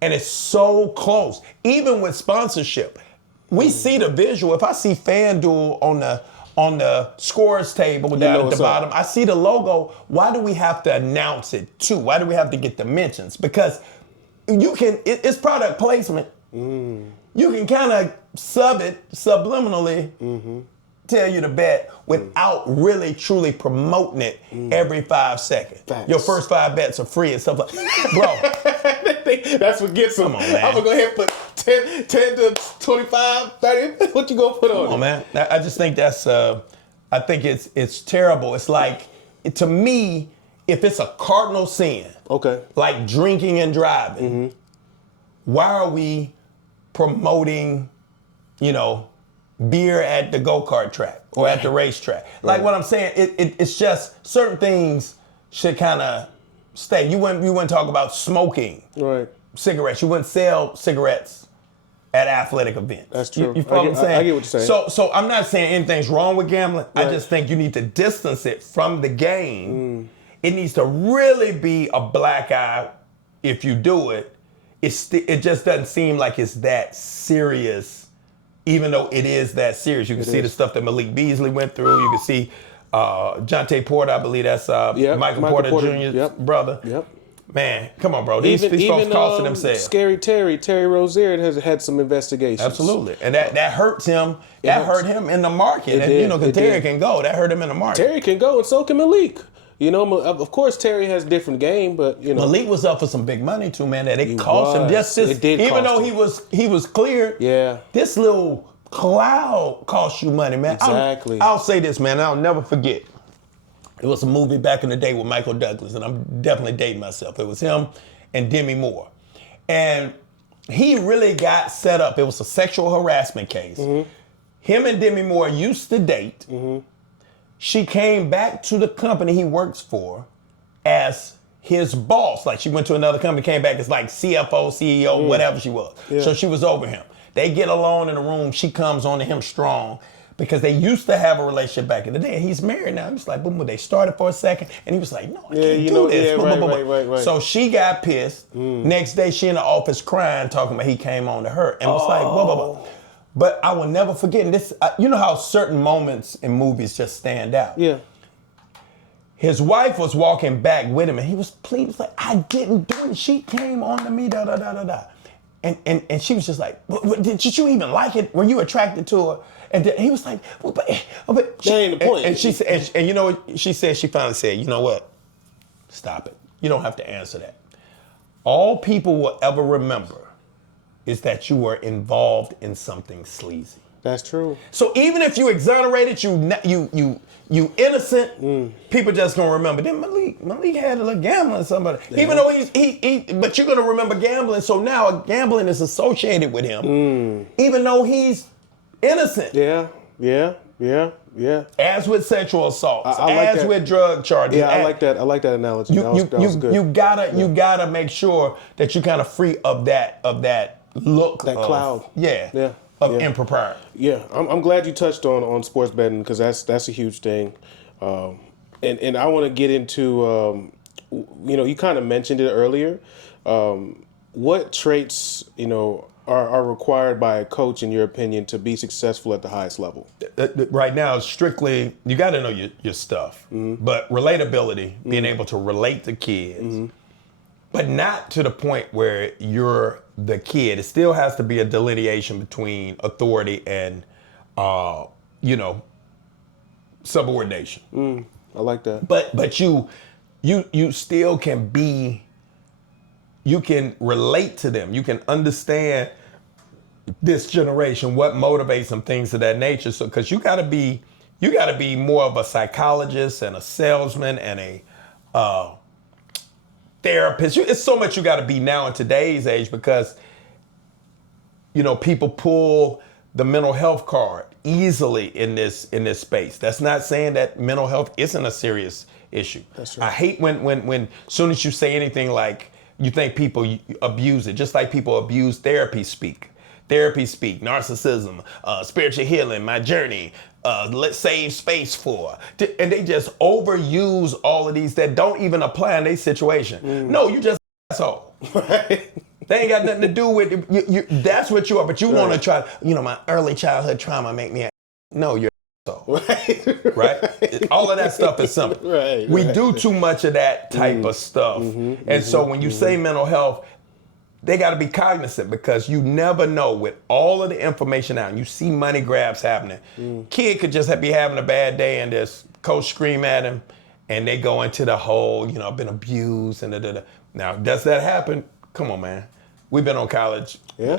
And it's so close. Even with sponsorship, we see the visual. If I see FanDuel on the scores table down at the bottom, I see the logo. Why do we have to announce it too? Why do we have to get the mentions? Because it's product placement. You can kind of sub it subliminally, tell you to bet without really truly promoting it every 5 seconds. Facts. Your first 5 bets are free and stuff like that. Bro. That's what gets them. Come on, man. I'm going to go ahead and put 10 to 25, 30. What you going to put on? Come on, man. I just think I think it's terrible. It's like, to me, if it's a cardinal sin, Okay. like drinking and driving, why are we promoting, beer at the go-kart track or at the racetrack? Like what I'm saying, it's just certain things should kind of stay. You wouldn't talk about smoking cigarettes. You wouldn't sell cigarettes at athletic events. That's true. You follow what I'm saying? I get what you're saying. So I'm not saying anything's wrong with gambling. I just think you need to distance it from the game. It needs to really be a black eye if you do it. It just doesn't seem like it's that serious, even though it is that serious. You can see the stuff that Malik Beasley went through. You can see Jonte Porter, I believe that's Michael Porter Jr.'s brother. Yep. Man, come on, bro. These folks costing themselves. Scary Terry Rozier has had some investigations. Absolutely. And that hurts him. That hurt him in the market. Because Terry can go. That hurt him in the market. Terry can go, and so can Malik. Of course, Terry has a different game, but Malik was up for some big money too, man. That it cost him. Even though he was cleared. Yeah. This little cloud cost you money, man. Exactly. I'll say this, man. I'll never forget. It was a movie back in the day with Michael Douglas, and I'm definitely dating myself. It was him and Demi Moore. And he really got set up. It was a sexual harassment case. Him and Demi Moore used to date. She came back to the company he works for as his boss. Like she went to another company, came back as like CFO, CEO, whatever she was. Yeah. So she was over him. They get along in the room. She comes on to him strong because they used to have a relationship back in the day. He's married now. He's like, boom, boom. They started for a second, and he was like, no, I can't do this. Right. So she got pissed. Next day, she in the office crying, talking about he came on to her, and was like, blah. But I will never forget this. You know how certain moments in movies just stand out. Yeah. His wife was walking back with him, and he was pleading, like, I didn't do it. She came on to me, And she was just like, did you even like it? Were you attracted to her? And he was like, but that ain't the point. And she said, and you know what she said? She finally said, you know what? Stop it. You don't have to answer that. All people will ever remember is that you were involved in something sleazy. That's true. So even if you exonerated, you innocent, people just gonna remember. Then Malik had a little gambling or somebody. Yeah. Even though but you're gonna remember gambling. So now gambling is associated with him, even though he's innocent. Yeah. As with sexual assaults, I like that. With drug charges. Yeah, I like that. I like that analogy. That was good. You gotta make sure that you kind of free of that look, that cloud. Of impropriety. Yeah, I'm glad you touched on sports betting because that's a huge thing, and I want to get into you kind of mentioned it earlier. What traits are required by a coach in your opinion to be successful at the highest level? Right now, strictly you got to know your stuff, but relatability, being able to relate to kids. But not to the point where you're the kid. It still has to be a delineation between authority and, subordination. I like that. But you still can be. You can relate to them. You can understand this generation, what motivates them, things of that nature. So, because you got to be more of a psychologist and a salesman and a therapist. It's so much you got to be now in today's age because, people pull the mental health card easily in this space. That's not saying that mental health isn't a serious issue. That's right. I hate when soon as you say anything like you think people abuse it, just like people abuse therapy speak, narcissism, spiritual healing, my journey, let's save space for. And they just overuse all of these that don't even apply in their situation. No, you just an asshole. Right. They ain't got nothing to do with you. That's what you are, but you want to try, my early childhood trauma make me no, you're an asshole. Right? All of that stuff is simple. We do too much of that type of stuff. So when you say mental health, they got to be cognizant because you never know with all of the information out and you see money grabs happening. Kid could just be having a bad day and this coach scream at him and they go into the whole, I've been abused and da. Now, does that happen? Come on, man. We've been on college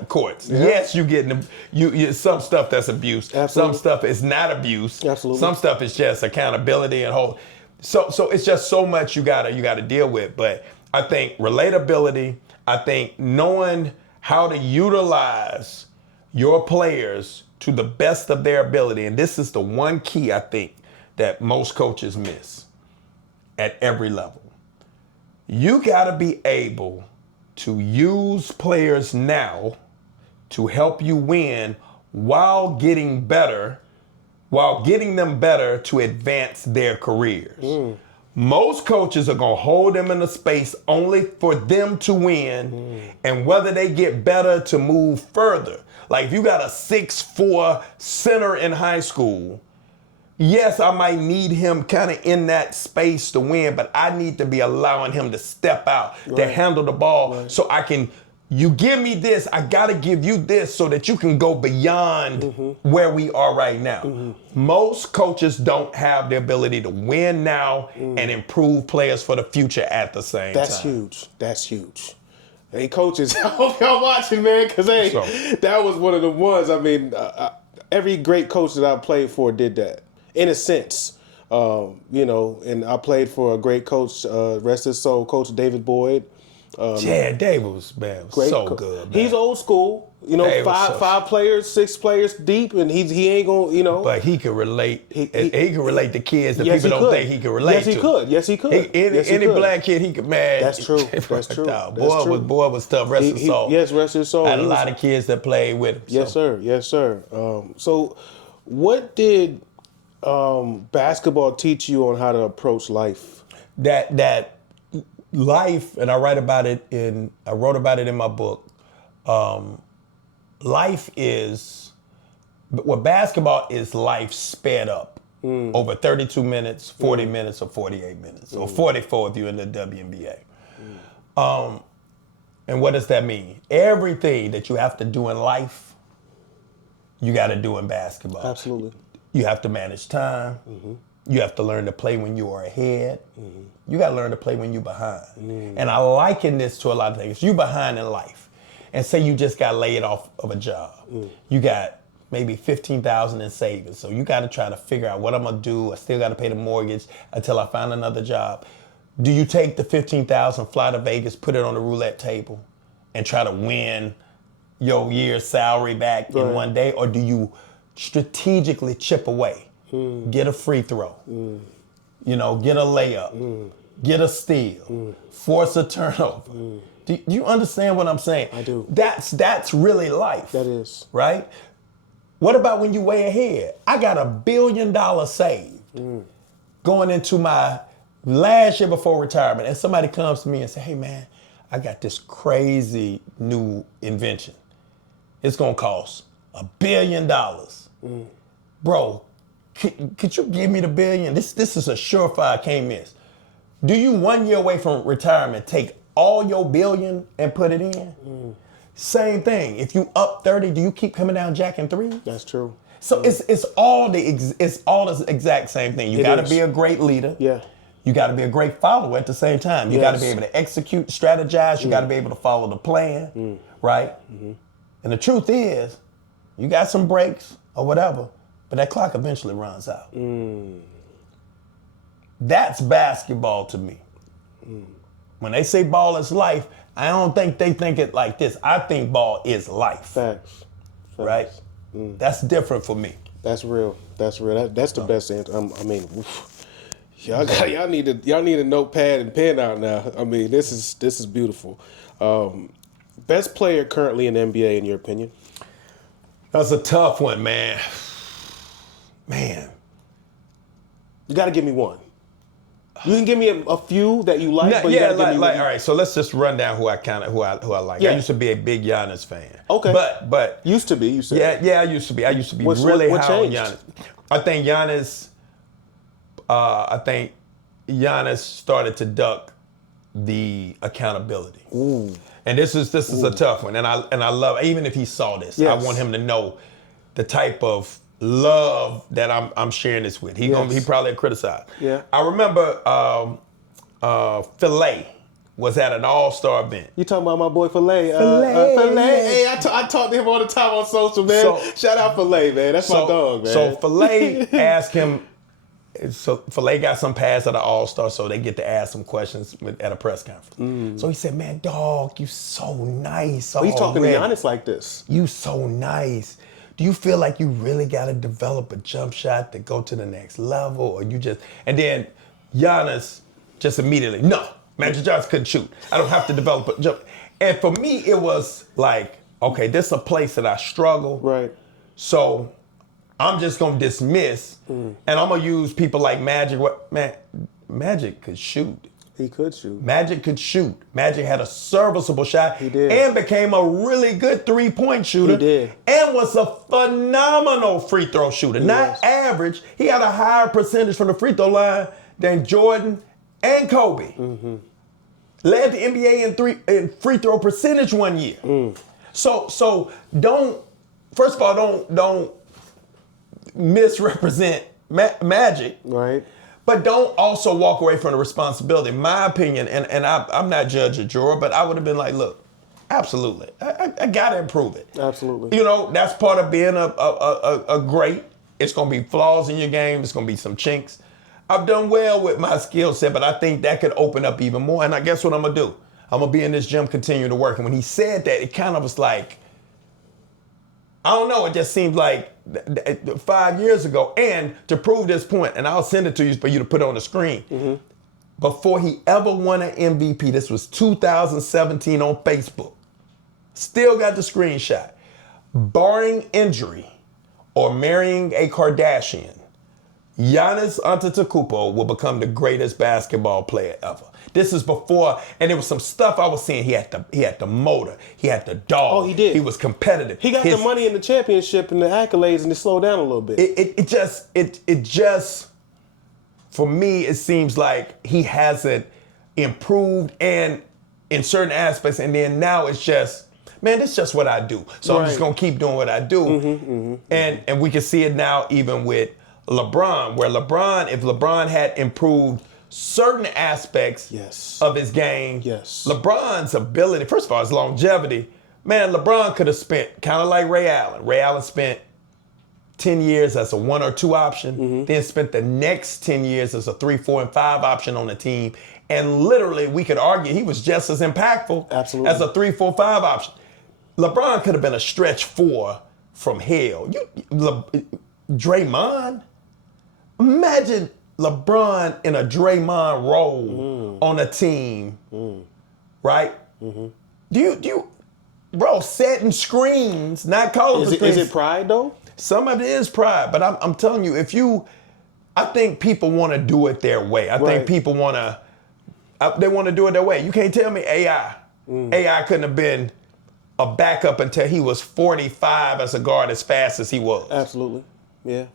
courts. Yeah. Yes, you getting you some stuff that's abuse. Absolutely. Some stuff is not abuse. Absolutely. Some stuff is just accountability and whole. So it's just so much you gotta deal with. But I think relatability. I think knowing how to utilize your players to the best of their ability, and this is the one key I think that most coaches miss at every level. You got to be able to use players now to help you win while getting them better to advance their careers. Most coaches are going to hold them in a space only for them to win and whether they get better to move further. Like if you got a 6'4" center in high school, yes, I might need him kind of in that space to win, but I need to be allowing him to step out, to handle the ball so I can, you give me this, I got to give you this so that you can go beyond where we are right now. Most coaches don't have the ability to win now and improve players for the future at the same time. That's huge. That's huge. Hey, coaches, I hope y'all watching, man, because, that was one of the ones. I mean, every great coach that I played for did that, in a sense. And I played for a great coach, rest his soul, Coach David Boyd. David was, man, Great so good. Man. He's old school, five players, 6 players deep, and he ain't gonna, But he could relate. He could relate to kids that people don't think he could relate to. Yes, he could. Any black kid, he could, man. That's true. That's true. Boy was tough. Rest his soul. Yes, rest his soul. Had a lot of kids that played with him. Yes, sir. Yes, sir. So, what did basketball teach you on how to approach life? That life, and I wrote about it in my book. Life is, basketball is life sped up over 32 minutes, 40 minutes, or 48 minutes, or 44 if you're in the WNBA. And what does that mean? Everything that you have to do in life, you got to do in basketball. Absolutely. You have to manage time. You have to learn to play when you are ahead. You got to learn to play when you're behind. And I liken this to a lot of things. You behind in life. And say you just got laid off of a job. You got maybe $15,000 in savings. So you got to try to figure out what I'm going to do. I still got to pay the mortgage until I find another job. Do you take the $15,000, fly to Vegas, put it on the roulette table, and try to win your year's salary back in one day? Or do you strategically chip away? Get a free throw, get a layup, get a steal, force a turnover. Do you understand what I'm saying? I do. That's really life. That is. Right? What about when you way ahead? I got $1 billion saved going into my last year before retirement, and somebody comes to me and say, hey man, I got this crazy new invention. It's gonna cost $1 billion. Bro, could you give me the $1 billion? This is a surefire, can't miss. Do you 1 year away from retirement take all your $1 billion and put it in? Same thing. If you up 30, do you keep coming down jacking 3? That's true. So it's all the exact same thing. You got to be a great leader. Yeah. You got to be a great follower at the same time. You got to be able to execute, strategize. You got to be able to follow the plan, right? And the truth is, you got some breaks or whatever, but that clock eventually runs out. That's basketball to me. When they say ball is life, I don't think they think it like this. I think ball is life. Facts. Right? That's different for me. That's real. That's real. That's the best answer. Y'all need a notepad and pen out now. I mean, this is beautiful. Best player currently in the NBA, in your opinion? That's a tough one, man. You got to give me one. You can give me a few that you like, but you gotta give me one. All right, so let's just run down who I like. Yeah. I used to be a big Giannis fan. Okay. But used to be, you said. Yeah, I used to be. I used to be really high on Giannis. I think Giannis started to duck the accountability. Ooh. And this is a tough one. And I love, even if he saw this, I want him to know the type of love that I'm sharing this with. He probably criticized. Yeah. I remember Filet was at an all-star event. You talking about my boy Filet? Filet. Hey, I talk to him all the time on social, man. Shout out Filet, man. That's my dog, man. So Filet asked him. So Filet got some pass at an all-star, so they get to ask some questions at a press conference. So he said, "Man, dog, you so nice. He's talking to Giannis like this. You so nice. Do you feel like you really got to develop a jump shot to go to the next level, or you just?" And then Giannis just immediately, "No, Magic Johnson couldn't shoot. I don't have to develop a jump. And for me, it was like, okay, this is a place that I struggle. Right. So I'm just gonna dismiss, and I'm gonna use people like Magic. Magic could shoot. He could shoot. Magic could shoot. Magic had a serviceable shot. He did. And became a really good three-point shooter. He did. And was a phenomenal free throw shooter. Not average. He had a higher percentage from the free throw line than Jordan and Kobe. Led the NBA in free throw percentage one year. So don't, first of all, don't misrepresent Magic. Right. But don't also walk away from the responsibility. In my opinion, and I'm not judge or juror, but I would have been like, look, absolutely, I gotta improve it. Absolutely. You know, that's part of being a great. It's gonna be flaws in your game. It's gonna be some chinks. I've done well with my skill set, but I think that could open up even more. And I guess what I'm gonna do? I'm gonna be in this gym, continue to work. And when he said that, it kind of was like, I don't know, it just seemed like 5 years ago. And to prove this point, and I'll send it to you for you to put on the screen, before he ever won an MVP, this was 2017 on Facebook. Still got the screenshot. Barring injury or marrying a Kardashian, Giannis Antetokounmpo will become the greatest basketball player ever. This is before, and there was some stuff I was seeing. He had the motor. He had the dog. Oh, he did. He was competitive. He got the money in the championship and the accolades, and it slowed down a little bit. It just, for me, it seems like he hasn't improved and in certain aspects, and then now it's just, man, this is just what I do. So I'm just gonna keep doing what I do. And we can see it now even with LeBron, where if LeBron had improved certain aspects of his game, LeBron's ability, first of all, his longevity, man, LeBron could have spent, kind of like Ray Allen. Ray Allen spent 10 years as a 1 or 2 option, then spent the next 10 years as a 3, 4, and 5 option on the team. And literally, we could argue he was just as impactful as a 3, 4, 5 option. LeBron could have been a stretch 4 from hell. Draymond? Imagine LeBron in a Draymond role on a team, right? Do you, bro, setting screens, not calling for screens. Is it pride though? Some of it is pride, but I'm telling you, I think people want to do it their way. I think people want to do it their way. You can't tell me AI couldn't have been a backup until he was 45 as a guard as fast as he was. Absolutely, yeah.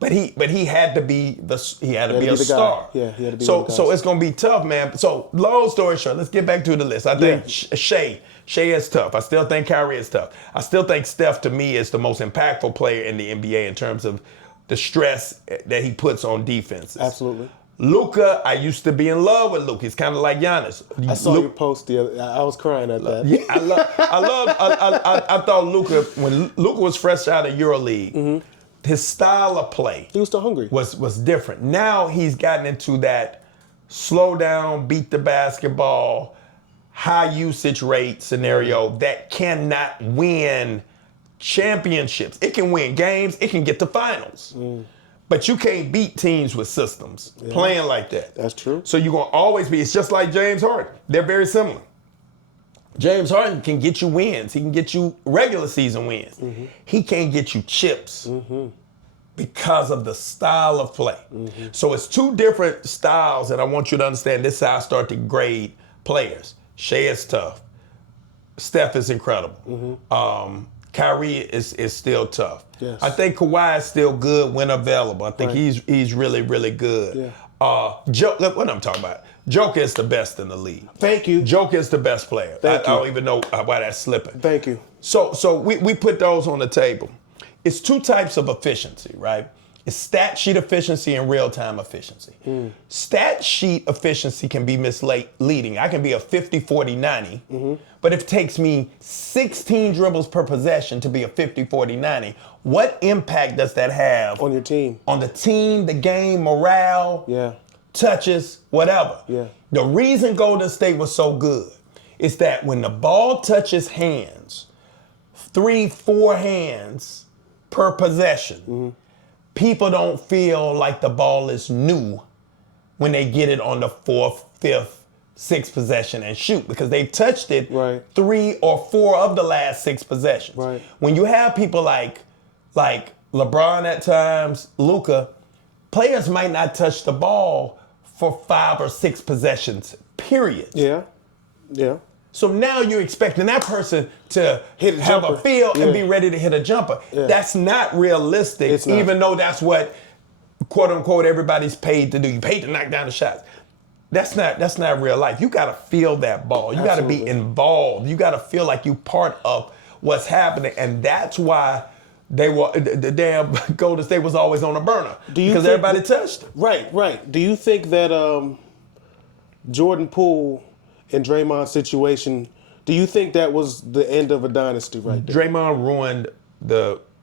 But he had to be a star. Yeah, he had to be. So it's gonna be tough, man. So long story short, let's get back to the list. I think Shea is tough. I still think Kyrie is tough. I still think Steph, to me, is the most impactful player in the NBA in terms of the stress that he puts on defenses. Absolutely. Luka, I used to be in love with Luka. He's kind of like Giannis. I saw your post the other. I was crying at that. Yeah, I thought Luka, when Luka was fresh out of EuroLeague, his style of play, he was still hungry, was different. Now he's gotten into that slow down, beat the basketball, high usage rate scenario that cannot win championships. It can win games, it can get to finals. But you can't beat teams with systems playing like that. That's true. So you're going to always be, it's just like James Harden. They're very similar. James Harden can get you wins. He can get you regular season wins. He can't get you chips because of the style of play. So it's two different styles, and I want you to understand this is how I start to grade players. Shea is tough. Steph is incredible. Kyrie is still tough. Yes. I think Kawhi is still good when available. I think he's really, really good. Look what I'm talking about. Joker is the best in the league. Thank you. Joker is the best player. I you. don't even know why that's slipping. Thank you. So we put those on the table. It's two types of efficiency, right? It's stat sheet efficiency and real-time efficiency. Stat sheet efficiency can be misleading. I can be a 50-40-90, but if it takes me 16 dribbles per possession to be a 50-40-90, what impact does that have On your team. on the team, the game, morale, touches, whatever? The reason Golden State was so good is that when the ball touches hands, 3-4 hands per possession, people don't feel like the ball is new when they get it on the 4th, 5th, 6 possession and shoot because they've touched it Right. 3 or 4 of the last 6 possessions. Right. When you have people like LeBron at times, Luka, players might not touch the ball for 5 or 6 possessions, period. Yeah. Yeah. So now you're expecting that person to Hit a have jumper. a feel and Yeah. be ready to hit a jumper. Yeah. That's not realistic, It's not. even though that's what, quote unquote, everybody's paid to do. You paid to knock down the shots. That's not real life. You got to feel that ball. You got to be Absolutely. involved. You got to feel like you part of what's happening, and that's why the damn Golden State was always on a burner because think everybody touched it. Right. Do you think that Jordan Poole and Draymond's situation, do you think that was the end of a dynasty right there? Draymond ruined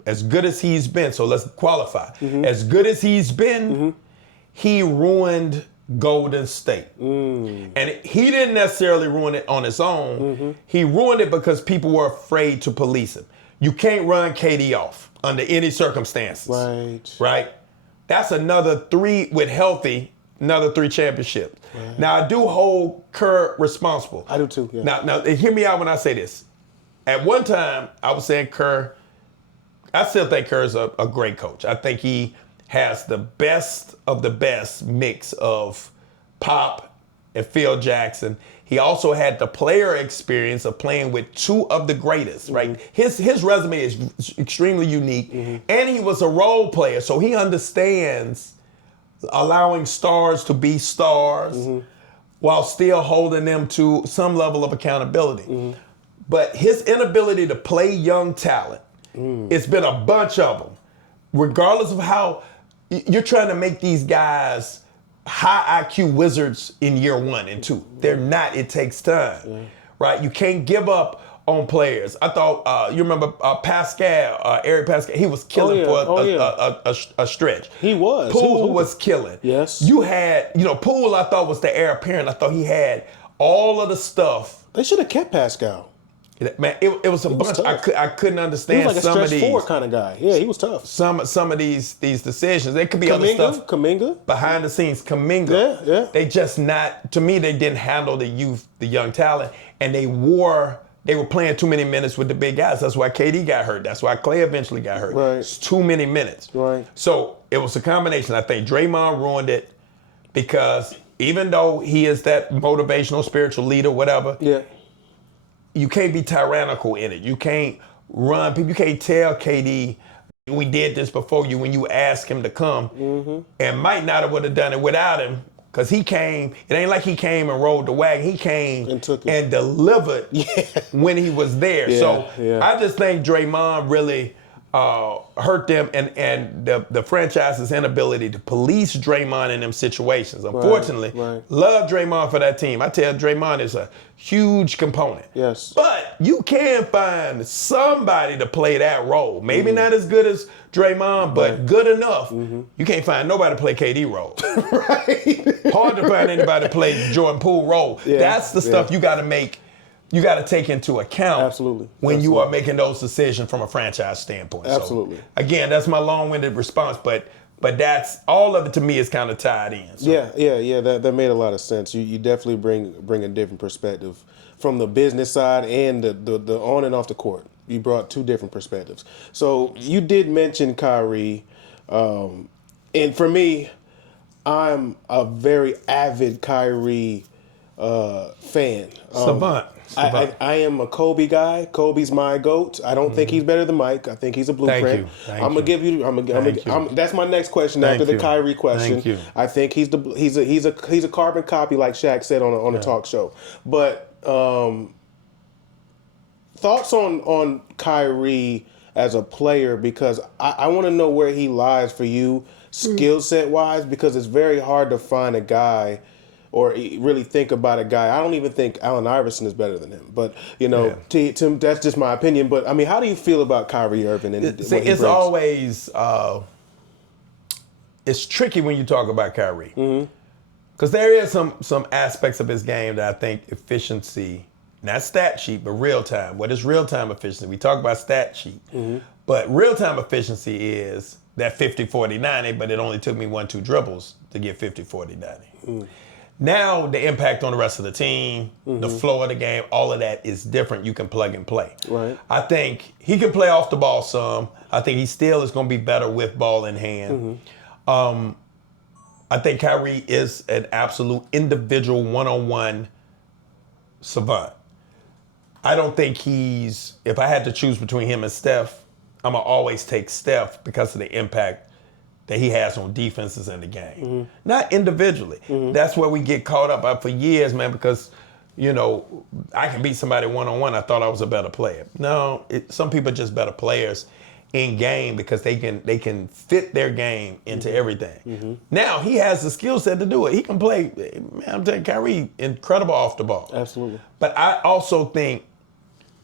as good as he's been, so let's qualify. Mm-hmm. As good as he's been, he ruined Golden State. And he didn't necessarily ruin it on his own. He ruined it because people were afraid to police him. You can't run KD off under any circumstances. Right? That's another 3 with healthy, another 3 championships. Right. Now, I do hold Kerr responsible. I do too, yeah. Now, hear me out when I say this. At one time, I was saying Kerr, I still think Kerr's a great coach. I think he has the best of the best mix of Pop and Phil Jackson. He also had the player experience of playing with 2 of the greatest, right? His resume is extremely unique, and he was a role player, so he understands allowing stars to be stars while still holding them to some level of accountability. But his inability to play young talent, it's been a bunch of them, regardless of how you're trying to make these guys high IQ wizards in year 1 and 2. They're not. It takes time, right? You can't give up on players. I thought, you remember Pascal, Eric Pascal, he was killing a stretch. He was. Poole was killing. Yes. You had, Poole I thought was the heir apparent. I thought he had all of the stuff. They should have kept Pascal. Man, it was a bunch. tough. I couldn't He understand was like a some of stretch these. 4 kind of guy. Yeah, he was tough. Some of these decisions. There could be other stuff Kaminga. behind the scenes. Kaminga. Yeah. They just not, to me, they didn't handle the youth, the young talent, and they were playing too many minutes with the big guys. That's why KD got hurt. That's why Clay eventually got hurt. Right. It's too many minutes. Right. So it was a combination. I think Draymond ruined it because even though he is that motivational, spiritual leader, whatever, Yeah. you can't be tyrannical in it. You can't run people. You can't tell KD, we did this before you when you ask him to come, and might not have would have done it without him because he came. It ain't like he came and rolled the wagon. He came And took it. and delivered when he was there. So I just think Draymond really hurt them and the franchise's inability to police Draymond in them situations. Unfortunately, love Draymond for that team. I tell Draymond is a huge component. Yes. But you can find somebody to play that role. Maybe not as good as Draymond, but good enough. You can't find nobody to play KD role. Right. Hard to find anybody to play Jordan Poole role. Yeah. That's the stuff you got to make. You got to take into account Absolutely. when you are making those decisions from a franchise standpoint. Absolutely. So, again, that's my long-winded response, but that's all of it to me is kind of tied in. So. Yeah. That made a lot of sense. You definitely bring a different perspective from the business side and the on and off the court. You brought 2 different perspectives. So you did mention Kyrie, and for me, I'm a very avid Kyrie fan. Savant. I am a Kobe guy. Kobe's my GOAT. I don't think he's better than Mike. I think he's a blueprint. Thank I'm gonna give you. That's my next question after the Kyrie question. Thank you. I think he's a carbon copy, like Shaq said on a talk show. But thoughts on Kyrie as a player, because I want to know where he lies for you skill set wise, because it's very hard to find a guy or really think about a guy. I don't even think Allen Iverson is better than him. But, that's just my opinion. But, I mean, how do you feel about Kyrie Irving? And See, it's always, it's tricky when you talk about Kyrie. Because there is some aspects of his game that I think efficiency, not stat sheet, but real time. What is real time efficiency? We talk about stat sheet. But real time efficiency is that 50-40-90, but it only took me 1-2 dribbles to get 50-40-90. Now the impact on the rest of the team, the flow of the game, all of that is different. You can plug and play. Right. I think he can play off the ball some. I think he still is going to be better with ball in hand. I think Kyrie is an absolute individual one-on-one savant. I don't think if I had to choose between him and Steph, I'm going to always take Steph because of the impact that he has on defenses in the game. Not individually. That's where we get caught up for years, man, because, I can beat somebody one-on-one. I thought I was a better player. No, some people are just better players in game because they can fit their game into everything. Now he has the skill set to do it. He can play. Man, I'm telling you, Kyrie, incredible off the ball. Absolutely. But I also think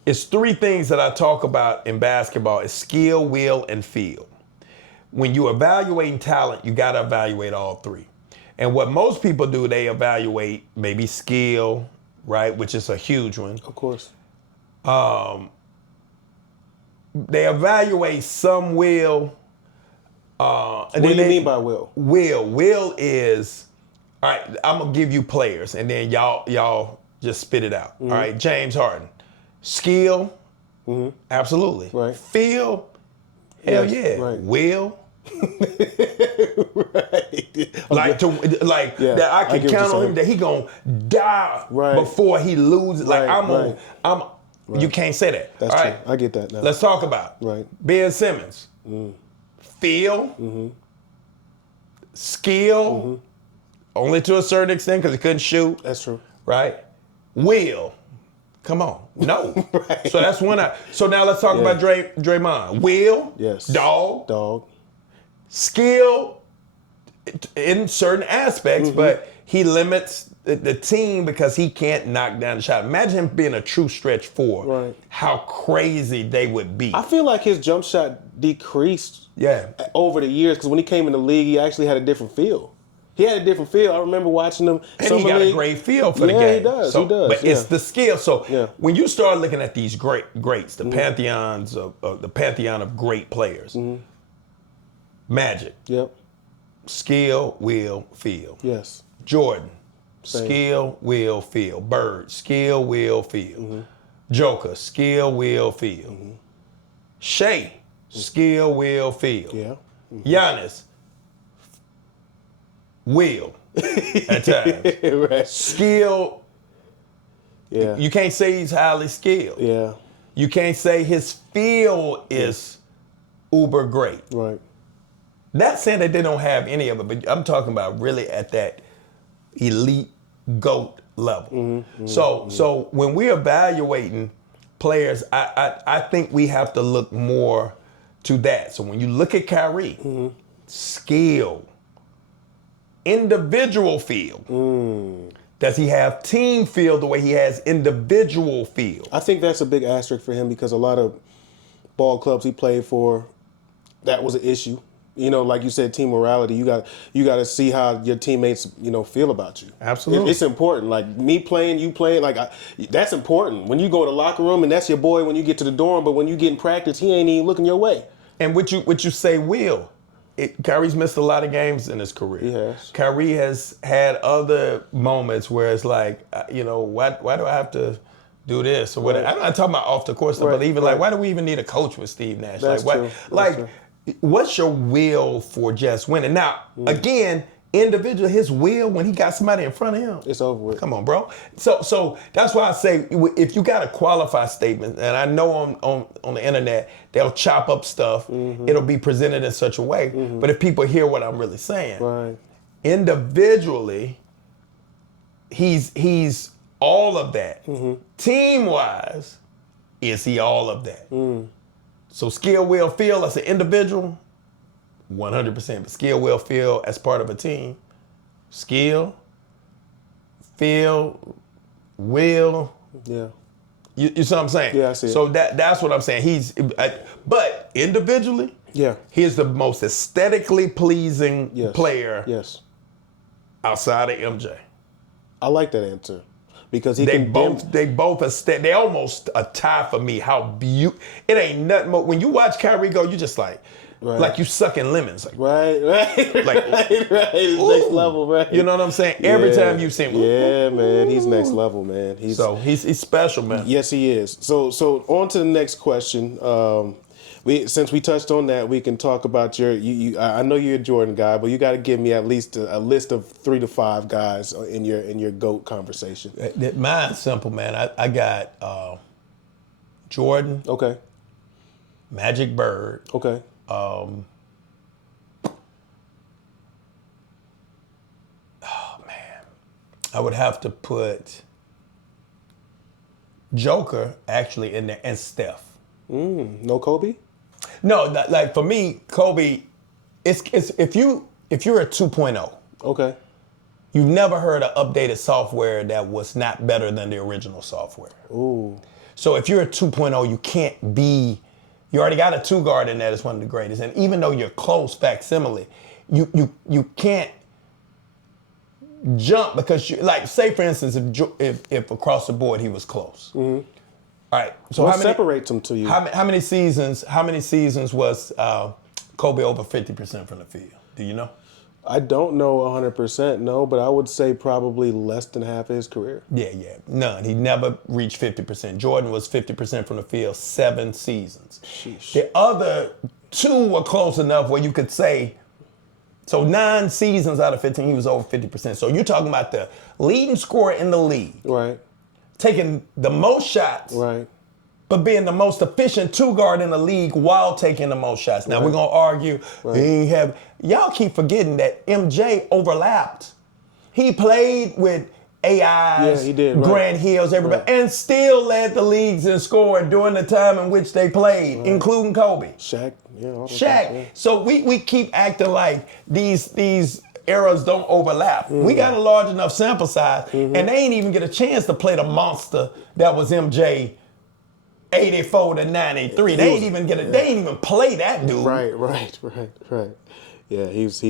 it's three things that I talk about in basketball: is skill, will, and feel. When you're evaluating talent, you got to evaluate all three. And what most people do, they evaluate maybe skill, right, which is a huge one. Of course. They evaluate some will. What do you mean by will? Will is, all right, I'm going to give you players, and then y'all just spit it out. All right, James Harden. Skill, absolutely. Right. Feel, hell Yes, yeah. right. Will. Right. That I can get what count you're on saying. him that he gonna die Right. before he loses. Like Right, you can't say that. That's all true. right? I get that now. Let's talk about it. Right. Ben Simmons. Feel, skill, only to a certain extent because he couldn't shoot. That's true. Right? Will. Come on. No. Right. So that's one. So now let's talk about Draymond. Will. Yes. Dog. Skill in certain aspects, but he limits the team because he can't knock down the shot. Imagine him being a true stretch four. Right. How crazy they would be. I feel like his jump shot decreased Yeah. over the years because when he came in the league, he actually had a different feel. He had a different feel. I remember watching him. And he got a great feel for the game. Yeah, he does. But it's the skill. So Yeah. when you start looking at these greats, the pantheons of the pantheon of great players, Magic, Yep. skill, will, feel. Yes. Jordan, Same. skill, will, feel. Bird, skill, will, feel. Joker, skill, will, feel. Shea, skill, will, feel. Yeah. Giannis, will at times. Right. Skill, Yeah. you can't say he's highly skilled. Yeah. You can't say his feel is uber great. Right. Not saying that they don't have any of it, but I'm talking about really at that elite GOAT level. So when we're evaluating players, I think we have to look more to that. So when you look at Kyrie, skill, individual feel. Does he have team feel the way he has individual feel? I think that's a big asterisk for him because a lot of ball clubs he played for, that was an issue. Like you said, team morality. You got to see how your teammates, feel about you. Absolutely. It's important. Like me playing, you playing. That's important. When you go to the locker room and that's your boy when you get to the dorm, but when you get in practice, he ain't even looking your way. And what you say, will. Kyrie's missed a lot of games in his career. He has. Kyrie has had other moments where it's like, why do I have to do this or whatever? Right. I'm not talking about off the court stuff, Right, but even right. like, why do we even need a coach with Steve Nash? That's true. That's true. What's your will for just winning? Now, again, individual, his will when he got somebody in front of him. It's over with. Come on, bro. So that's why I say if you got a qualified statement, and I know on the internet they'll chop up stuff, it'll be presented in such a way. But if people hear what I'm really saying, Right. individually, he's all of that. Team wise, is he all of that? So skill, will, feel as an individual, 100%. But skill, will, feel as part of a team. Skill, feel, will. Yeah. You see what I'm saying? Yeah, I see it. So that's what I'm saying. But individually, Yeah. he's the most aesthetically pleasing Yes. player Yes. outside of MJ. I like that answer because he They can both they almost a tie for me. How beautiful. It ain't nothing more. When you watch Kyrie go, you just like, Right. Like you sucking lemons. Like, Right. Like, right. It's next level, right? you know what I'm saying? Every time you see him. Yeah, man. He's next level, man. So he's special, man. Yes, he is. So on to the next question. Since we touched on that, we can talk about I know you're a Jordan guy, but you got to give me at least a list of 3 to 5 guys in your GOAT conversation. Mine's simple, man. I got Jordan. Okay. Magic Bird. Okay. I would have to put Joker actually in there and Steph. No Kobe? No, like for me, Kobe, it's if you're a 2.0, Okay. you've never heard of updated software that was not better than the original software. Ooh. So if you're a 2.0, you already got a 2 guard in there that's one of the greatest. And even though you're close facsimile, you can't jump because like say for instance if across the board he was close. Mm-hmm. All right. So what separates them to you? How many seasons was Kobe over 50% from the field? Do you know? I don't know 100%, no, but I would say probably less than half of his career. Yeah, none. He never reached 50%. Jordan was 50% from the field 7 seasons. Sheesh. The other 2 were close enough where you could say, so 9 seasons out of 15, he was over 50%. So you're talking about the leading scorer in the league. Right. Taking the most shots. Right. But being the most efficient 2 guard in the league while taking the most shots. Now we're gonna argue. Y'all keep forgetting that MJ overlapped. He played with AIs, he did, right. Grant Hills, everybody, and still led the leagues in scoring during the time in which they played, including Kobe. Shaq. Shaq. So we keep acting like these eras don't overlap. We got a large enough sample size, and they ain't even get a chance to play the monster that was MJ 84 to 93. They ain't even play that dude. Right. Yeah, he's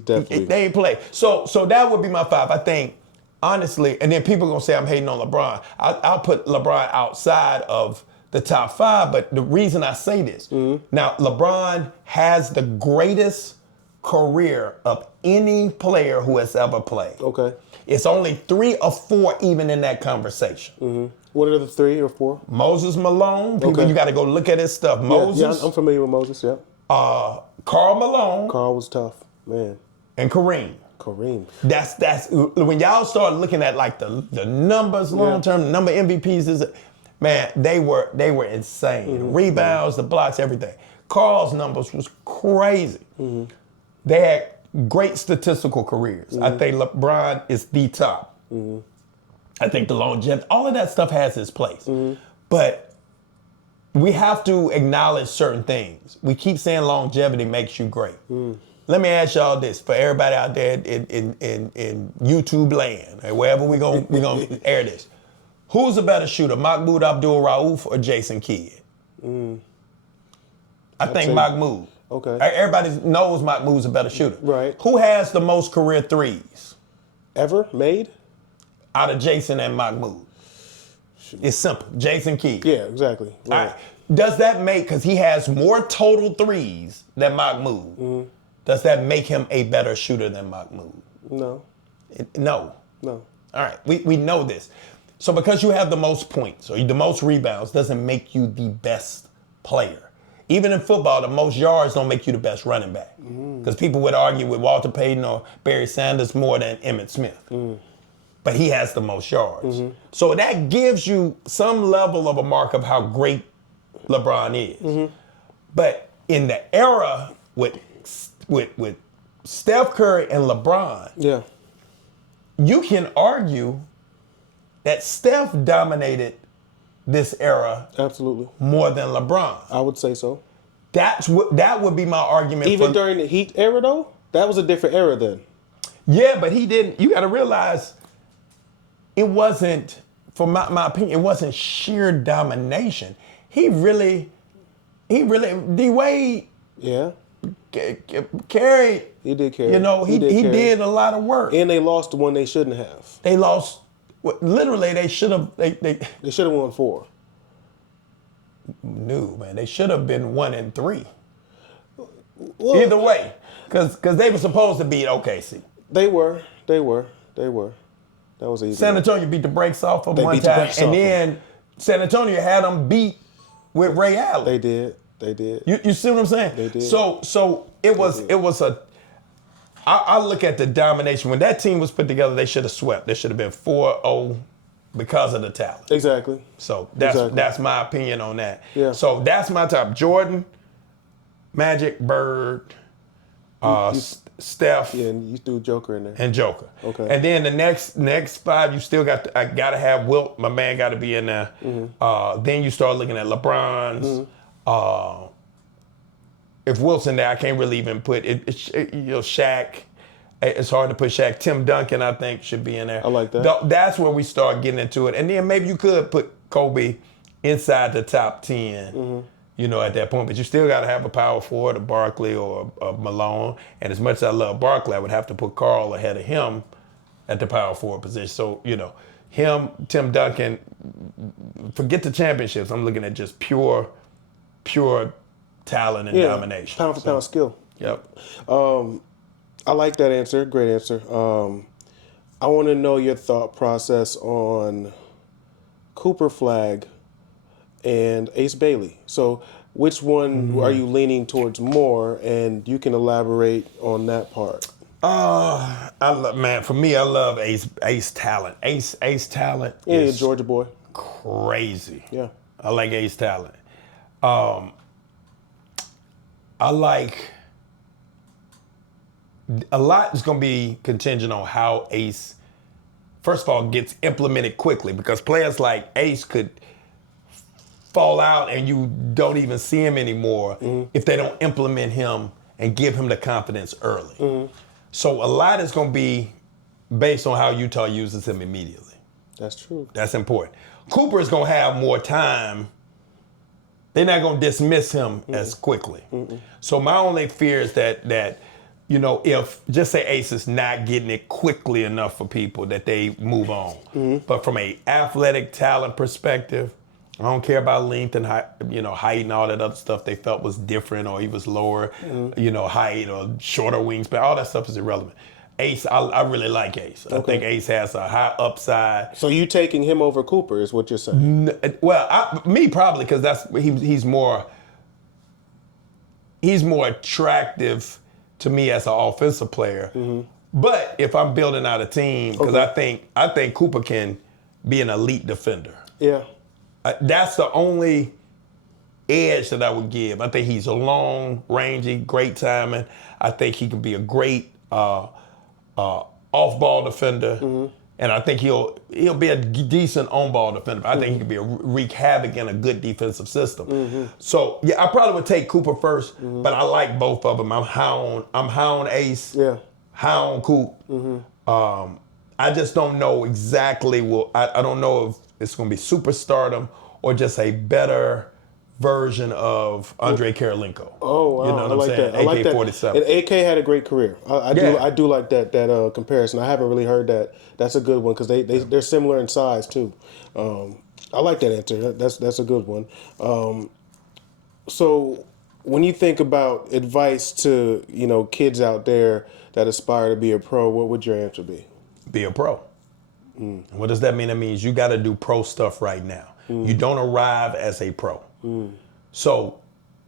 definitely. They ain't play. So that would be my 5. I think, honestly, and then people gonna say I'm hating on LeBron. I'll put LeBron outside of the top 5, but the reason I say this, now LeBron has the greatest career of any player who has ever played. Okay. It's only 3 or 4 even in that conversation. What are the 3 or 4? Moses Malone. People, you got to go look at his stuff. Moses. Yeah, I'm familiar with Moses. Yeah. Carl Malone. Carl was tough, man. And Kareem. That's when y'all start looking at like the numbers long term, the number of MVPs is, man, they were insane. Rebounds, the blocks, everything. Carl's numbers was crazy. They had great statistical careers. I think LeBron is the top. I think the longevity, all of that stuff has its place. But we have to acknowledge certain things. We keep saying longevity makes you great. Let me ask y'all this, for everybody out there in YouTube land, or wherever we gonna air this. Who's a better shooter, Mahmoud Abdul-Rauf or Jason Kidd? I think Mahmoud. Okay. Everybody knows Mahmoud's a better shooter. Right. Who has the most career threes? Ever made? Out of Jason and Mahmoud. It's simple. Jason Kidd. Yeah, exactly. Right. All right. Does that make, because he has more total threes than Mahmoud, does that make him a better shooter than Mahmoud? No. No. No. All right. We know this. So because you have the most points or the most rebounds doesn't make you the best player. Even in football, the most yards don't make you the best running back. Because people would argue with Walter Payton or Barry Sanders more than Emmitt Smith. But he has the most yards. So that gives you some level of a mark of how great LeBron is. But in the era with Steph Curry and LeBron, you can argue that Steph dominated this era absolutely more than LeBron. I would say so. That would be my argument. Even during the Heat era, though, that was a different era then. Yeah, but he didn't. You got to realize, it wasn't, for my opinion, it wasn't sheer domination. He really, D-Wade. Yeah. Carried. He did carry. You know, he did a lot of work. And they lost the one they shouldn't have. They lost. Literally, they should have. They should have won 4. No, man, they should have been 1-3. Either way, because they were supposed to beat OKC. They were. That was easy. San Antonio beat the brakes off of them one beat the time, brakes off and them. then San Antonio had them beat with Ray Allen. They did. You see what I'm saying? They did. So it was a. I look at the domination when that team was put together. They should have swept. They should have been 4-0 because of the talent. Exactly. So that's my opinion on that. Yeah. So that's my top. Jordan, Magic, Bird, Steph. Yeah, and you threw Joker in there. And Joker. Okay. And then the next five, you still got. I gotta have Wilt. My man got to be in there. Then you start looking at LeBron's. If Wilt's in there, I can't really even put it. Shaq. It's hard to put Shaq. Tim Duncan, I think, should be in there. I like that. That's where we start getting into it. And then maybe you could put Kobe inside the top 10. At that point, but you still got to have a power forward, a Barkley or a Malone. And as much as I love Barkley, I would have to put Karl ahead of him at the power forward position. So, him, Tim Duncan, forget the championships. I'm looking at just pure talent and domination. Pound for pound skill. Yep. I like that answer. Great answer. I want to know your thought process on Cooper Flag and Ace Bailey. So which one are you leaning towards more? And you can elaborate on that part. For me, I love Ace talent. Ace talent is Georgia boy. Crazy. Yeah. I like Ace talent. I like a lot is going to be contingent on how Ace, first of all, gets implemented quickly, because players like Ace could fall out and you don't even see him anymore if they don't implement him and give him the confidence early. So a lot is going to be based on how Utah uses him immediately. That's true. That's important. Cooper is going to have more time. They're not going to dismiss him as quickly. So my only fear is that if, just say Ace is not getting it quickly enough for people, that they move on. But from a athletic talent perspective, I don't care about length and height, height and all that other stuff they felt was different, or he was lower, height or shorter wingspan. All that stuff is irrelevant. Ace, I really like Ace. I think Ace has a high upside. So you taking him over Cooper is what you're saying? Well, me probably, because he's more attractive to me as an offensive player. But if I'm building out a team, because I think Cooper can be an elite defender. Yeah. That's the only edge that I would give. I think he's a long, rangy, great timing. I think he can be a great off-ball defender, and I think he'll be a decent on-ball defender. I think he can wreak havoc in a good defensive system. So yeah, I probably would take Cooper first, but I like both of them. I'm high on Ace. Yeah. High on Coop. I just don't know exactly. I don't know if it's going to be superstardom or just a better version of Andre Karolinko. Oh, wow. You know what I'm saying? That. I like that. AK-47. And AK had a great career. I do like that comparison. I haven't really heard that. That's a good one, because they're similar in size too. I like that answer. That's a good one. So when you think about advice to kids out there that aspire to be a pro, what would your answer be? Be a pro. What does that mean? That means you got to do pro stuff right now. You don't arrive as a pro. So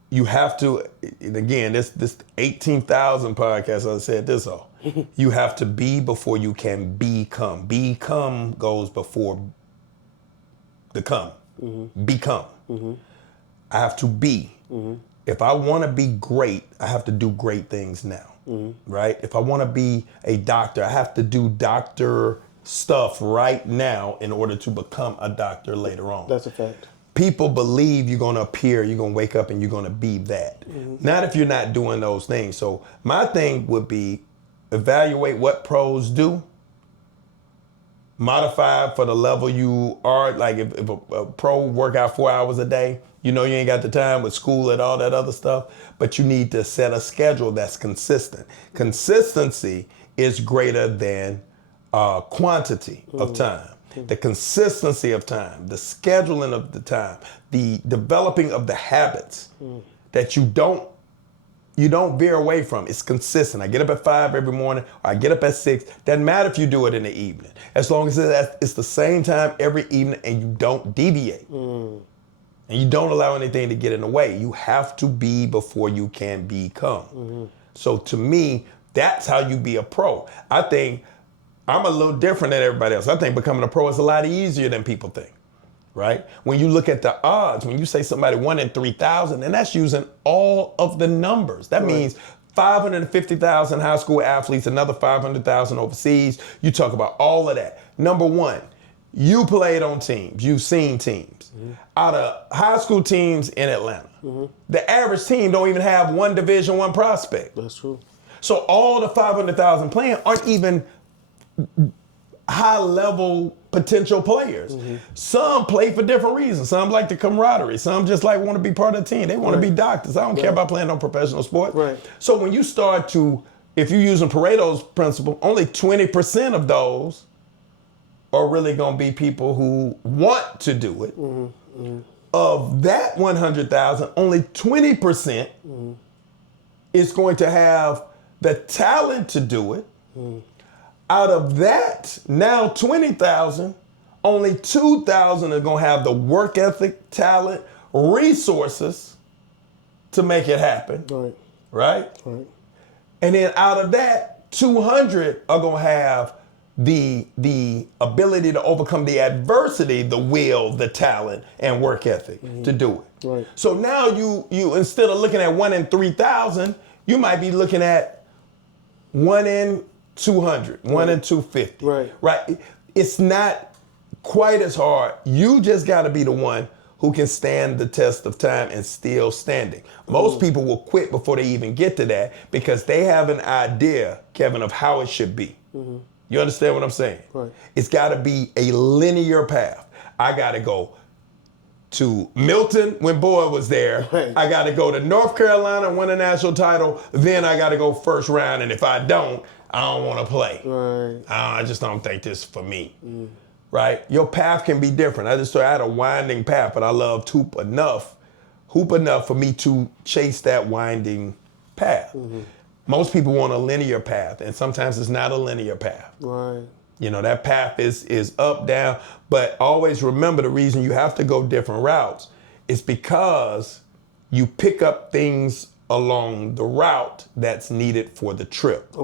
you have to, again, this 18,000 podcast, I said this all. You have to be before you can become. Become goes before the come. Become. I have to be. If I want to be great, I have to do great things now. Right? If I want to be a doctor, I have to do doctor stuff right now in order to become a doctor later on. That's a fact. People believe you're going to appear, you're going to wake up and you're going to be that. Not if you're not doing those things. So my thing would be evaluate what pros do, modify for the level you are. Like if a pro work out 4 hours a day, you ain't got the time with school and all that other stuff, but you need to set a schedule that's consistent. Consistency is greater than quantity of time. The consistency of time, the scheduling of the time, the developing of the habits that you don't you don't veer away from. It's consistent. I get up at 5 every morning, or I get up at 6. Doesn't matter if you do it in the evening. As long as it's the same time every evening and you don't deviate. And you don't allow anything to get in the way. You have to be before you can become. So to me, that's how you be a pro. I think I'm a little different than everybody else. I think becoming a pro is a lot easier than people think. Right? When you look at the odds, when you say somebody 1 in 3,000, and that's using all of the numbers. That means 550,000 high school athletes, another 500,000 overseas. You talk about all of that. Number one, you played on teams. You've seen teams. Out of high school teams in Atlanta, the average team don't even have one Division I prospect. That's true. So all the 500,000 playing aren't even high-level potential players. Some play for different reasons. Some like the camaraderie. Some just like want to be part of the team. They want to be doctors. I don't care about playing on professional sports. Right. So when you start to, if you're using Pareto's principle, only 20% of those are really going to be people who want to do it. Of that 100,000, only 20% is going to have the talent to do it. Out of that, now 20,000, only 2,000 are going to have the work ethic, talent, resources to make it happen. Right? And then out of that, 200 are going to have the ability to overcome the adversity, the will, the talent, and work ethic to do it. So now you instead of looking at 1 in 3,000, you might be looking at 1 in 200, 1 in 250. Right. It's not quite as hard. You just got to be the one who can stand the test of time and still standing. Most people will quit before they even get to that because they have an idea, Kevin, of how it should be. You understand what I'm saying? It's got to be a linear path. I got to go to Milton when Boyd was there. I got to go to North Carolina and win a national title. Then I got to go first round. And if I don't want to play. I just don't think this is for me. Right? Your path can be different. I had a winding path, but I loved hoop enough for me to chase that winding path. Most people want a linear path, and sometimes it's not a linear path. You know, that path is up, down, but always remember the reason you have to go different routes is because you pick up things along the route that's needed for the trip.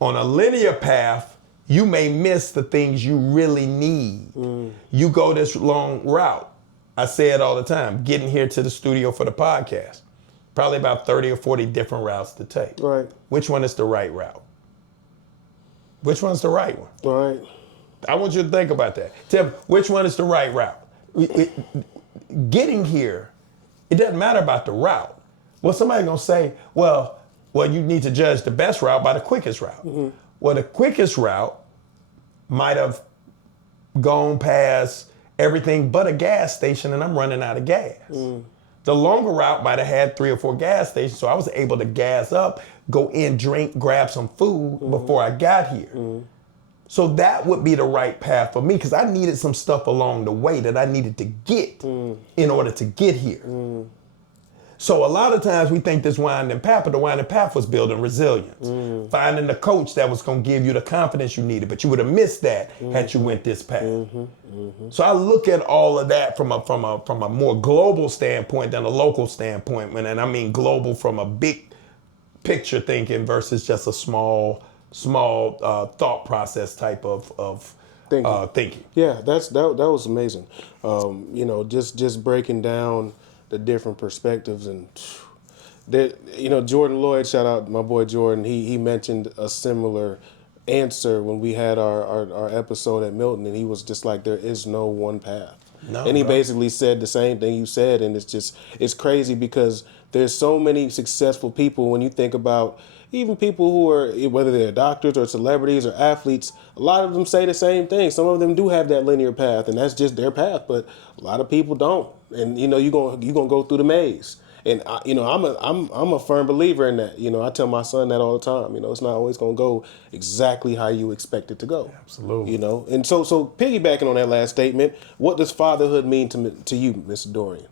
On a linear path, you may miss the things you really need. You go this long route. I say it all the time, getting here to the studio for the podcast, probably about 30 or 40 different routes to take. Which one is the right route? Which one's the right one? I want you to think about that. Tell me, which one is the right route? Getting here, it doesn't matter about the route. Well, somebody's gonna say, well, you need to judge the best route by the quickest route. Well, the quickest route might have gone past everything but a gas station and I'm running out of gas. The longer route might have had 3 or 4 gas stations, so I was able to gas up, go in, drink, grab some food before I got here. So that would be the right path for me because I needed some stuff along the way that I needed to get in order to get here. So a lot of times we think this winding path, but the winding path was building resilience. Finding the coach that was going to give you the confidence you needed, but you would have missed that had you went this path. So I look at all of that from a more global standpoint than a local standpoint, and I mean global from a big picture thinking versus just a small thought process type of thinking. Yeah, that was amazing. You know, just breaking down the different perspectives and that, you know, Jordan Lloyd, shout out my boy Jordan, he mentioned a similar answer when we had our episode at Milton, and he was just like, there is no one path. And he basically said the same thing you said, and it's crazy because there's so many successful people when you think about even people who are, whether they're doctors or celebrities or athletes, a lot of them say the same thing. Some of them do have that linear path, and that's just their path, but a lot of people don't. And you know, you're gonna go through the maze. And you know, I'm a firm believer in that. You know, I tell my son that all the time. You know, it's not always gonna go exactly how you expect it to go. Absolutely. You know, and so piggybacking on that last statement, what does fatherhood mean to you, Mr. Dorian?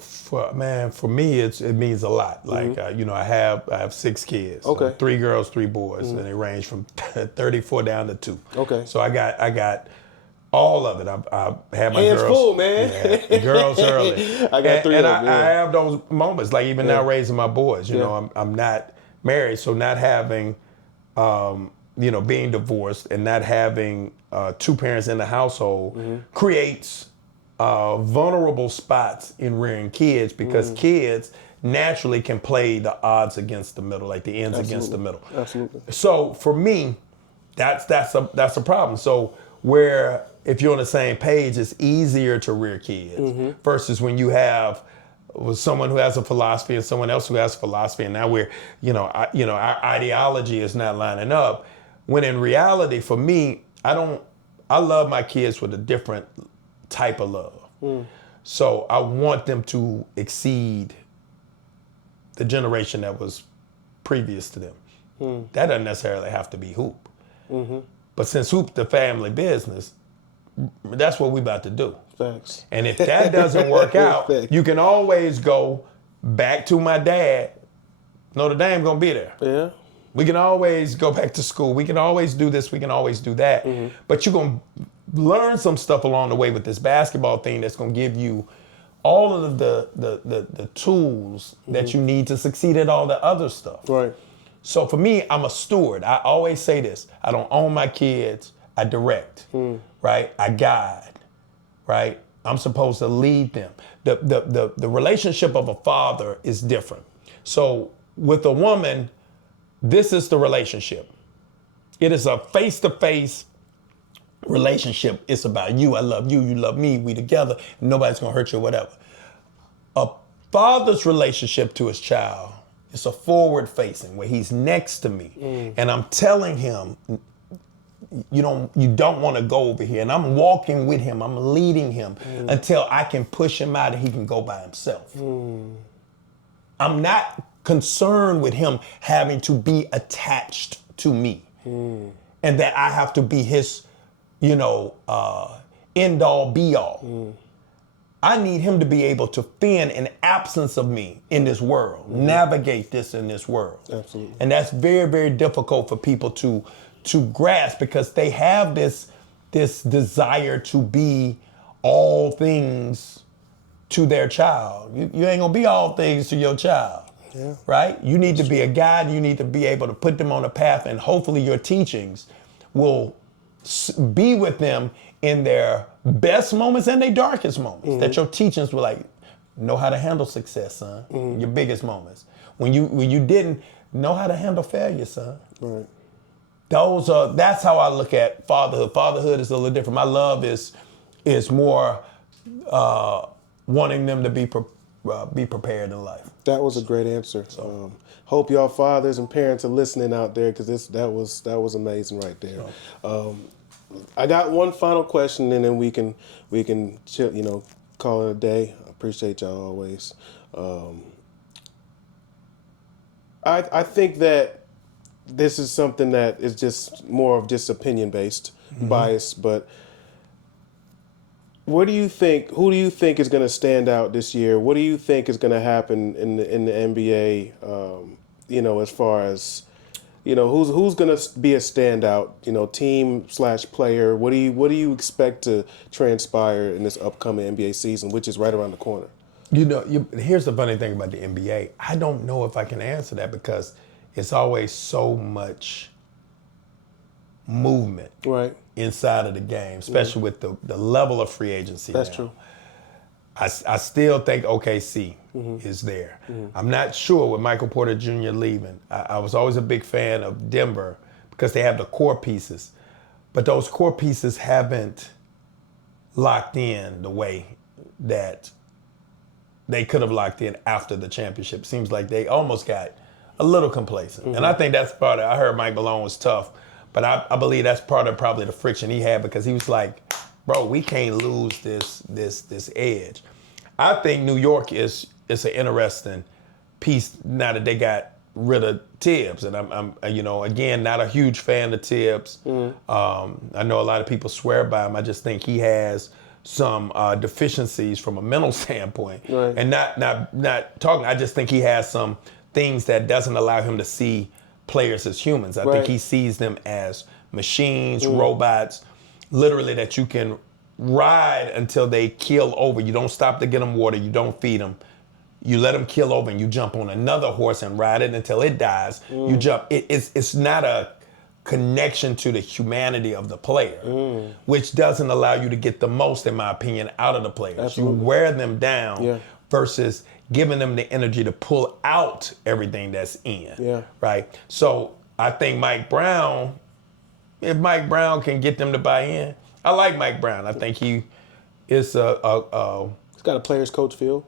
For me, it means a lot. Like I have 6 kids. Okay. So 3 girls, 3 boys, and they range from 34 down to 2. Okay. So I got all of it. I had my Hands girls full, man. Yeah, girls early. I got 3 and of them. I have those moments. Like even now raising my boys. You know, I'm not married, so not having being divorced and not having 2 parents in the household creates vulnerable spots in rearing kids because kids naturally can play the odds against the middle, like the ends against the middle. Absolutely. So for me, that's a problem. So where if you're on the same page, it's easier to rear kids versus when you have with someone who has a philosophy and someone else who has a philosophy, and now we're our ideology is not lining up. When in reality, for me, I love my kids with a different type of love. So I want them to exceed the generation that was previous to them. That doesn't necessarily have to be hoop. But since hoop the family business, that's what we about to do. Facts. And if that doesn't work out, Facts. you can always go back to my dad. Notre Dame gonna be there. Yeah. We can always go back to school. We can always do this. We can always do that. But you're going to learn some stuff along the way with this basketball thing that's going to give you all of the tools that you need to succeed at all the other stuff. Right. So for me, I'm a steward. I always say this. I don't own my kids. I direct, right? I guide, right? I'm supposed to lead them. The relationship of a father is different. So with a woman, this is the relationship. It is a face-to-face relationship. It's about you. I love you. You love me. We together. Nobody's going to hurt you or whatever. A father's relationship to his child is a forward-facing where he's next to me. And I'm telling him, you don't want to go over here. And I'm walking with him. I'm leading him until I can push him out and he can go by himself. I'm not concerned with him having to be attached to me and that I have to be his, end all be all. I need him to be able to fend in absence of me in this world, navigate this in this world. Absolutely. And that's very, very difficult for people to grasp because they have this desire to be all things to their child. You ain't gonna be all things to your child. Yeah. Right? You need to be a guide. You need to be able to put them on a path, and hopefully your teachings will be with them in their best moments and their darkest moments. That your teachings will know how to handle success, son. Your biggest moments. When you didn't know how to handle failure, son. Right. That's how I look at fatherhood. Fatherhood is a little different. My love is more wanting them to be prepared in life. That was a great answer. Hope y'all fathers and parents are listening out there because that was amazing right there. I got one final question and then we can chill, call it a day. I appreciate y'all always. I think that this is something that is just more of just opinion based, bias, but what do you think? Who do you think is going to stand out this year? What do you think is going to happen in the NBA? As far as who's going to be a standout? Team/player. What do you expect to transpire in this upcoming NBA season, which is right around the corner? Here's the funny thing about the NBA. I don't know if I can answer that because it's always so much movement right inside of the game, especially with the level of free agency. That's now. true. I still think OKC is there. I'm not sure with Michael Porter Jr. leaving. I was always a big fan of Denver because they have the core pieces, but those core pieces haven't locked in the way that they could have locked in after the championship. Seems like they almost got a little complacent. And I think that's part of it. I heard Mike Malone was tough, but I believe that's part of probably the friction he had because he was like, bro, we can't lose this edge. I think New York is an interesting piece now that they got rid of Tibbs. And I'm again, not a huge fan of Tibbs. I know a lot of people swear by him. I just think he has some deficiencies from a mental standpoint, Right. and not talking. I just think he has some things that doesn't allow him to see players as humans. I think he sees them as machines, robots, literally that you can ride until they keel over. You don't stop to get them water. You don't feed them. You let them keel over, and you jump on another horse and ride it until it dies. You jump. It's not a connection to the humanity of the player, which doesn't allow you to get the most, in my opinion, out of the players. Absolutely. You wear them down versus giving them the energy to pull out everything that's in. Yeah. Right. So I think Mike Brown, if Mike Brown can get them to buy in, I like Mike Brown. I think he is He's got a player's coach feel.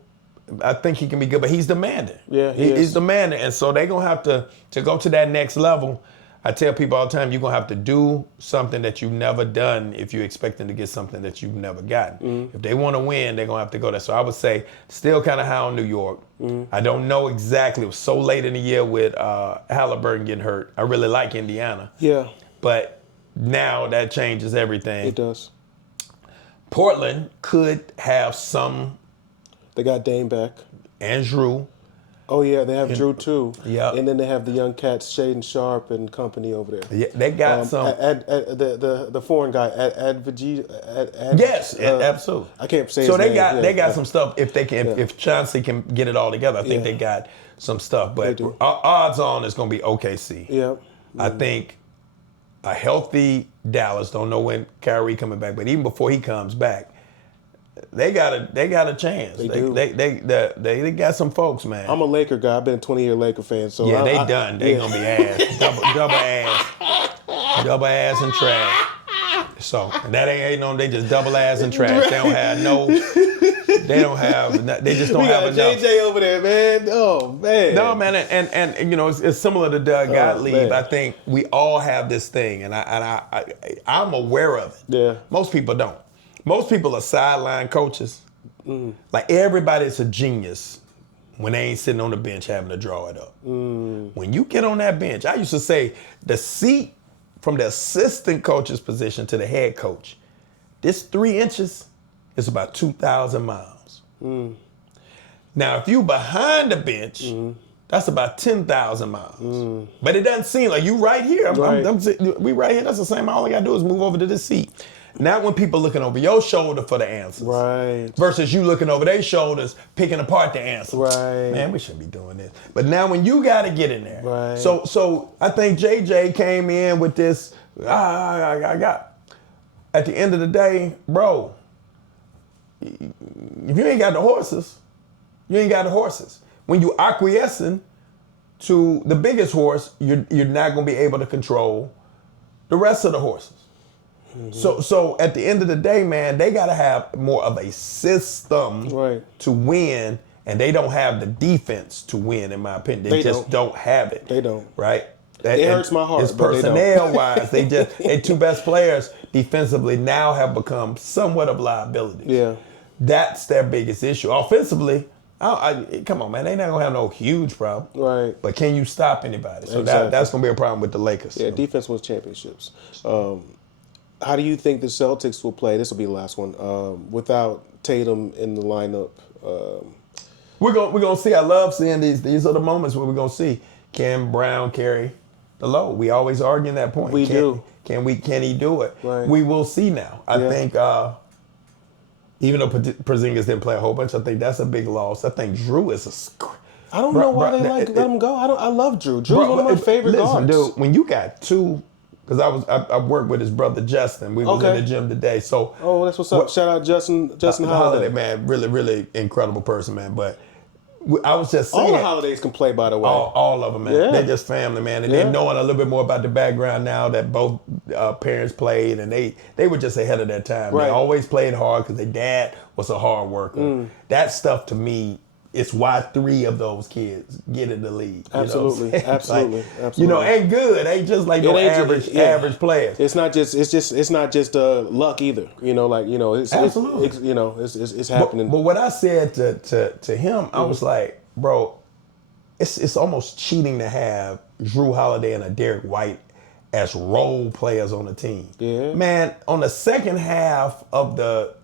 I think he can be good, but he's demanding. Yeah, he's demanding, and so they're gonna have to go to that next level. I tell people all the time, you're gonna have to do something that you've never done if you're expecting to get something that you've never gotten. If they want to win, they're gonna have to go there. So I would say, still kind of high on New York. I don't know exactly. It was so late in the year with Halliburton getting hurt. I really like Indiana. Yeah, But now that changes everything. it does. Portland could have some, They got Dame back. and Drew. Oh yeah, they have Drew too. Yeah. And then they have the young cats, Shaden Sharp and company over there. Yeah, they got some. The foreign guy, Yes, absolutely. I can't say. So his they name. got got some stuff. If they can, if Chauncey can get it all together, I think they got some stuff. But do. odds on it's going to be OKC. Yeah. I think a healthy Dallas. Don't know when Kyrie coming back, but even before he comes back, they got a chance. They do. They got some folks, man. I'm a Laker guy. I've been a 20-year Laker fan. So Yeah, I, they I, done. They gonna be ass. Double ass and trash. So and that ain't hating on. They just double ass and trash. They don't have no. They don't have. They just don't we have got enough. JJ over there, man. Oh man. No, man, and you know it's similar to Doug Gottlieb. man. I think we all have this thing, and I'm aware of it. Yeah. Most people don't. Most people are sideline coaches. Like everybody's a genius when they ain't sitting on the bench having to draw it up. When you get on that bench, I used to say the seat from the assistant coach's position to the head coach, this 3 inches is about 2,000 miles. Now, if you behind the bench, that's about 10,000 miles. But it doesn't seem like you right here. We right here. That's the same. All I gotta do is move over to this seat. Not when people looking over your shoulder for the answers. Right. Versus you looking over their shoulders, picking apart the answers. Right. Man, we shouldn't be doing this. But now when you got to get in there. Right. So I think JJ came in with this, I got. At the end of the day, bro, if you ain't got the horses, you ain't got the horses. When you acquiescing to the biggest horse, you're not going to be able to control the rest of the horses. So at the end of the day, man, they got to have more of a system to win, and they don't have the defense to win, in my opinion. They just don't have it. They don't. Right? It hurts my heart. It's but personnel-wise. They two best players defensively now have become somewhat of liabilities. Yeah. That's their biggest issue. Offensively, come on, man, they not gonna have no huge problem. Right. But can you stop anybody? So Exactly. that's gonna be a problem with the Lakers. Yeah, defense wins championships. How do you think the Celtics will play? This will be the last one. Without Tatum in the lineup. We're gonna see. I love seeing these. These are the moments where we're gonna see can Brown carry the load. We always argue that point. We do. Can he do it? Right. We will see now. I think even though Porzingis didn't play a whole bunch, I think that's a big loss. I think Drew is I don't know why they let him go. I love Drew. Drew's one of my favorite guards. Dude, when you got two, because I worked with his brother Justin. We was in the gym today. So that's what's up. Shout out Justin Holiday, man. Really, really incredible person, man. But I was just saying. All the Holidays can play, by the way. All of them, man. Yeah. They're just family, man. And they're knowing a little bit more about the background now that both parents played, and they were just ahead of their time. Right. They always played hard because their dad was a hard worker. That stuff to me, it's why 3 of those kids get in the league. Absolutely, absolutely, absolutely. You know, ain't good. Ain't just like no average players. It's not just luck either. You know, like it's Absolutely. It's happening. But what I said to him, I was like, bro, it's almost cheating to have Drew Holiday and a Derek White as role players on the team. Yeah. Man, on the second half of the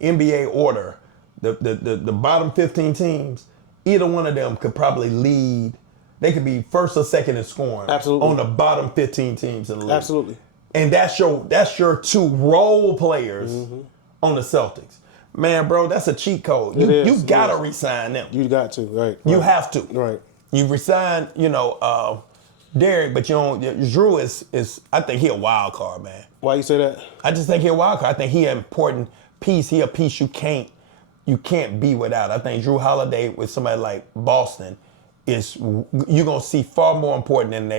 NBA order, the bottom 15 teams, either one of them could probably lead. They could be first or second in scoring. Absolutely. On the bottom 15 teams in the league. Absolutely. And that's your two role players on the Celtics. Man, bro, that's a cheat code. You gotta resign them. You got to, right. You have to. Right. You resign, Derek, but you don't. Drew is. I think he a wild card, man. Why you say that? I just think he a wild card. I think he an important piece. He a piece you can't be without. I think Drew Holiday with somebody like Boston is you're gonna see far more important than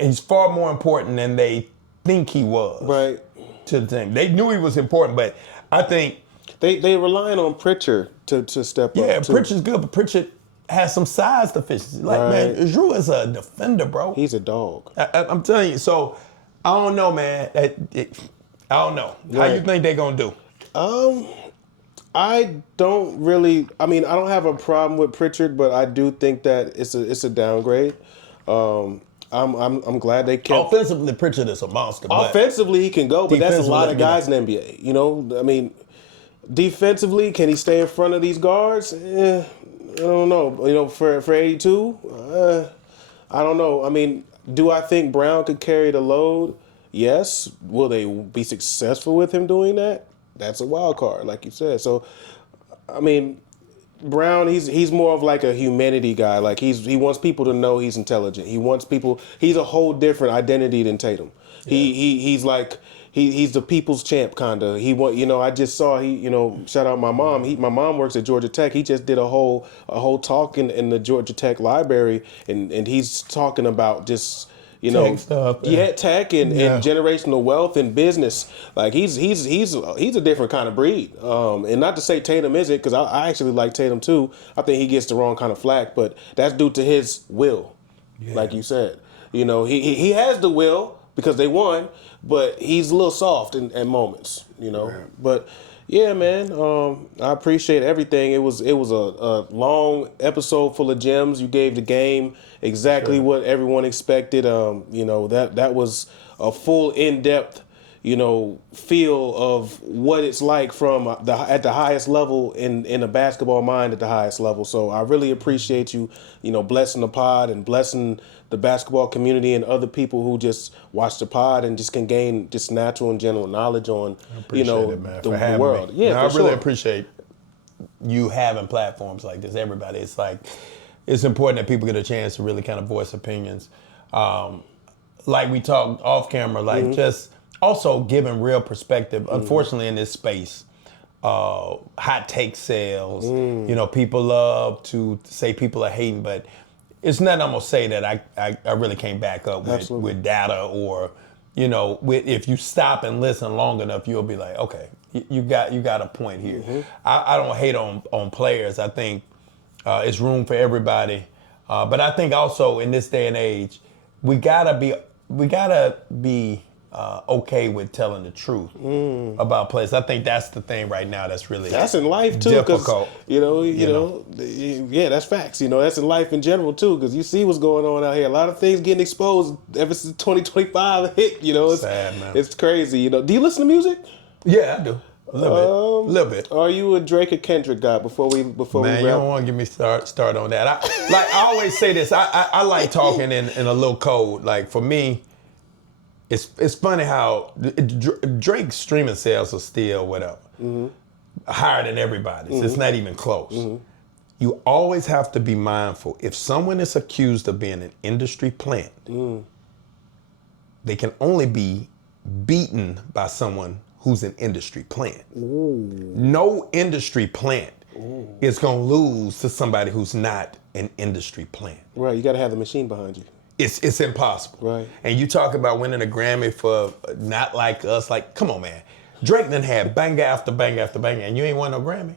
he's far more important than they think he was. Right. To the team. They knew he was important, but I think they relying on Pritchard to step up. yeah, too. Pritchard's good, but Pritchard has some size deficiencies. Like, man, Drew is a defender, bro. He's a dog. I'm telling you. So, I don't know, man. I don't know. How you think they going to do? I don't really. I mean, I don't have a problem with Pritchard, but I do think that it's a downgrade. I'm glad they kept. Offensively, Pritchard is a monster. Offensively, he can go, but that's a lot of defensively, guys in the NBA. You know, I mean, defensively, can he stay in front of these guards? I don't know. You know, for 82, I don't know. I mean, do I think Brown could carry the load? Yes. Will they be successful with him doing that? That's a wild card, like you said. So, I mean, Brown, he's more of like a humanity guy. Like he wants people to know he's intelligent. He wants people. He's a whole different identity than Tatum. Yeah. He's like he's the people's champ kind of. I just saw shout out my mom. My mom works at Georgia Tech. He just did a whole talk in the Georgia Tech library, and he's talking about just. Tech stuff. Tech and generational wealth and business. Like he's a different kind of breed. And not to say Tatum isn't, because I actually like Tatum too. I think he gets the wrong kind of flack, but that's due to his will, like you said. He has the will because they won, but he's a little soft in moments. Right. But. Yeah, man. I appreciate everything. It was a long episode full of gems. You gave the game exactly what everyone expected. That was a full in-depth, feel of what it's like from at the highest level in a basketball mind at the highest level. So I really appreciate you, blessing the pod and blessing the basketball community and other people who just watch the pod and just can gain just natural and general knowledge on, the world. Me. Yeah, I really appreciate you having platforms like this. Everybody, it's important that people get a chance to really kind of voice opinions. Like we talked off camera, just also giving real perspective. Unfortunately, in this space, hot take sales. People love to say people are hating, but it's nothing I'm gonna say that I really can't back up with data or, if you stop and listen long enough, you'll be like, okay, you got a point here. I don't hate on players. I think it's room for everybody, but I think also in this day and age, we gotta be okay with telling the truth about players. I think that's the thing right now that's in life too, difficult. That's facts. That's in life in general too, because you see what's going on out here. A lot of things getting exposed ever since 2025 hit. It's sad, man. It's crazy. Do you listen to music? Yeah, I do. A little bit. Are you a Drake or Kendrick guy? Before we you don't want to get me start on that. I always say this. I like talking in a little code. Like for me. It's funny how Drake's streaming sales are still whatever higher than everybody's. It's not even close. You always have to be mindful. If someone is accused of being an industry plant, they can only be beaten by someone who's an industry plant. No industry plant is going to lose to somebody who's not an industry plant. Right, you got to have the machine behind you. It's impossible. Right. And you talk about winning a Grammy for Not Like Us. Like, come on, man. Drake done had banger after banger after banger, and you ain't won no Grammy.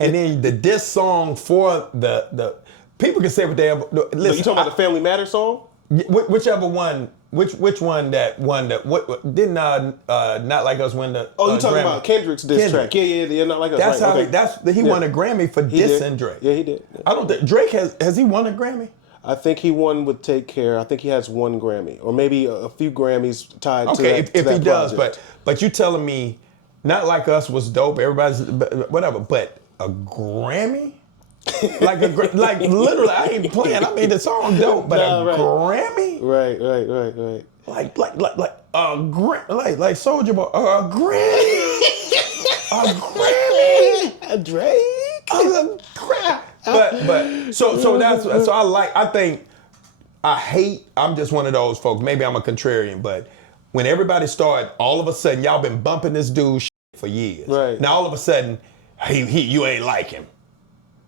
And then the diss song for the people can say what they ever. Listen, you talking about the Family Matters song? Whichever one. Which one that won the what didn't Not Like Us win the? Oh, you talking Grammy? About Kendrick's diss track? Yeah, Not Like Us. That's right. He won a Grammy for dissing Drake. Yeah, he did. Yeah. I don't think Drake has he won a Grammy? I think he won with Take Care. I think he has 1 Grammy, or maybe a few Grammys tied to that. Okay, if he does, project. but you telling me, Not Like Us was dope. Everybody's whatever, but a Grammy, like literally, I ain't playing. I mean, the song dope, but right. Grammy, Right. like a Grammy, like Soulja Boy, a Grammy, a Grammy, A Drake. But so I'm just one of those folks. Maybe I'm a contrarian, but when everybody started, all of a sudden, y'all been bumping this dude for years. Right. Now all of a sudden, you ain't like him.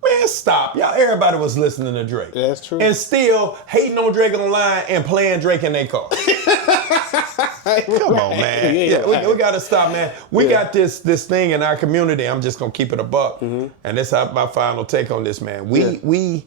Man, stop. Y'all, everybody was listening to Drake. That's true. And still hating on Drake online and playing Drake in their car. Come on, man. Yeah, we got to stop, man. We got this thing in our community. I'm just going to keep it a buck. And that's my final take on this, man. We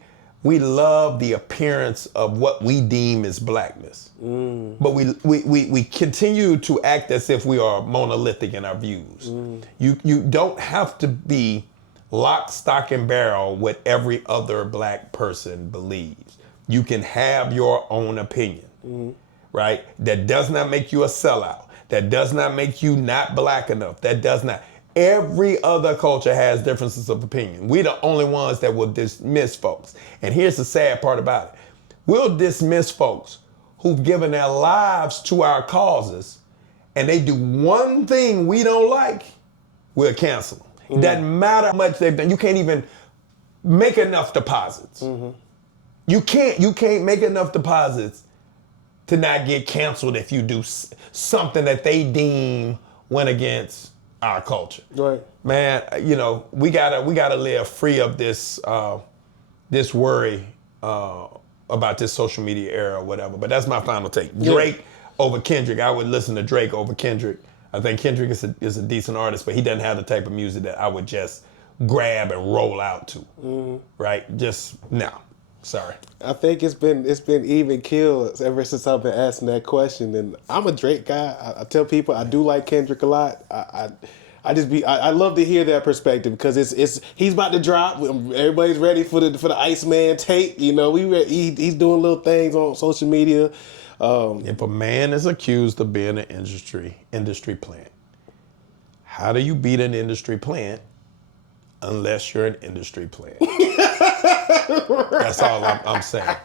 love the appearance of what we deem as blackness. But we continue to act as if we are monolithic in our views. You don't have to be lock, stock, and barrel what every other black person believes. You can have your own opinion, right? That does not make you a sellout. That does not make you not black enough. That does not. Every other culture has differences of opinion. We're the only ones that will dismiss folks. And here's the sad part about it. We'll dismiss folks who've given their lives to our causes, and they do one thing we don't like, we'll cancel them. It doesn't matter how much they've done. You can't even make enough deposits. You can't make enough deposits to not get canceled if you do something that they deem went against our culture. Right. Man, we gotta live free of this this worry about this social media era or whatever. But that's my final take. Drake over Kendrick. I would listen to Drake over Kendrick. I think Kendrick is a decent artist, but he doesn't have the type of music that I would just grab and roll out to. Right? Just no. Sorry. I think it's been even killed ever since I've been asking that question. And I'm a Drake guy. I tell people I do like Kendrick a lot. I love to hear that perspective because he's about to drop. Everybody's ready for the Iceman tape. He's doing little things on social media. If a man is accused of being an industry plant, how do you beat an industry plant unless you're an industry plant? That's all I'm saying.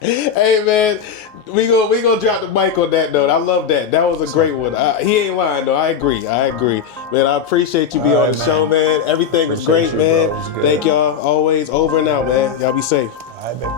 Hey man, we gonna drop the mic on that note. I love that. That was a great one. He ain't lying though. I agree. Man, I appreciate you being on the show, man. Everything was great, man. Thank y'all. Always over and out, man. Y'all be safe. All right, baby.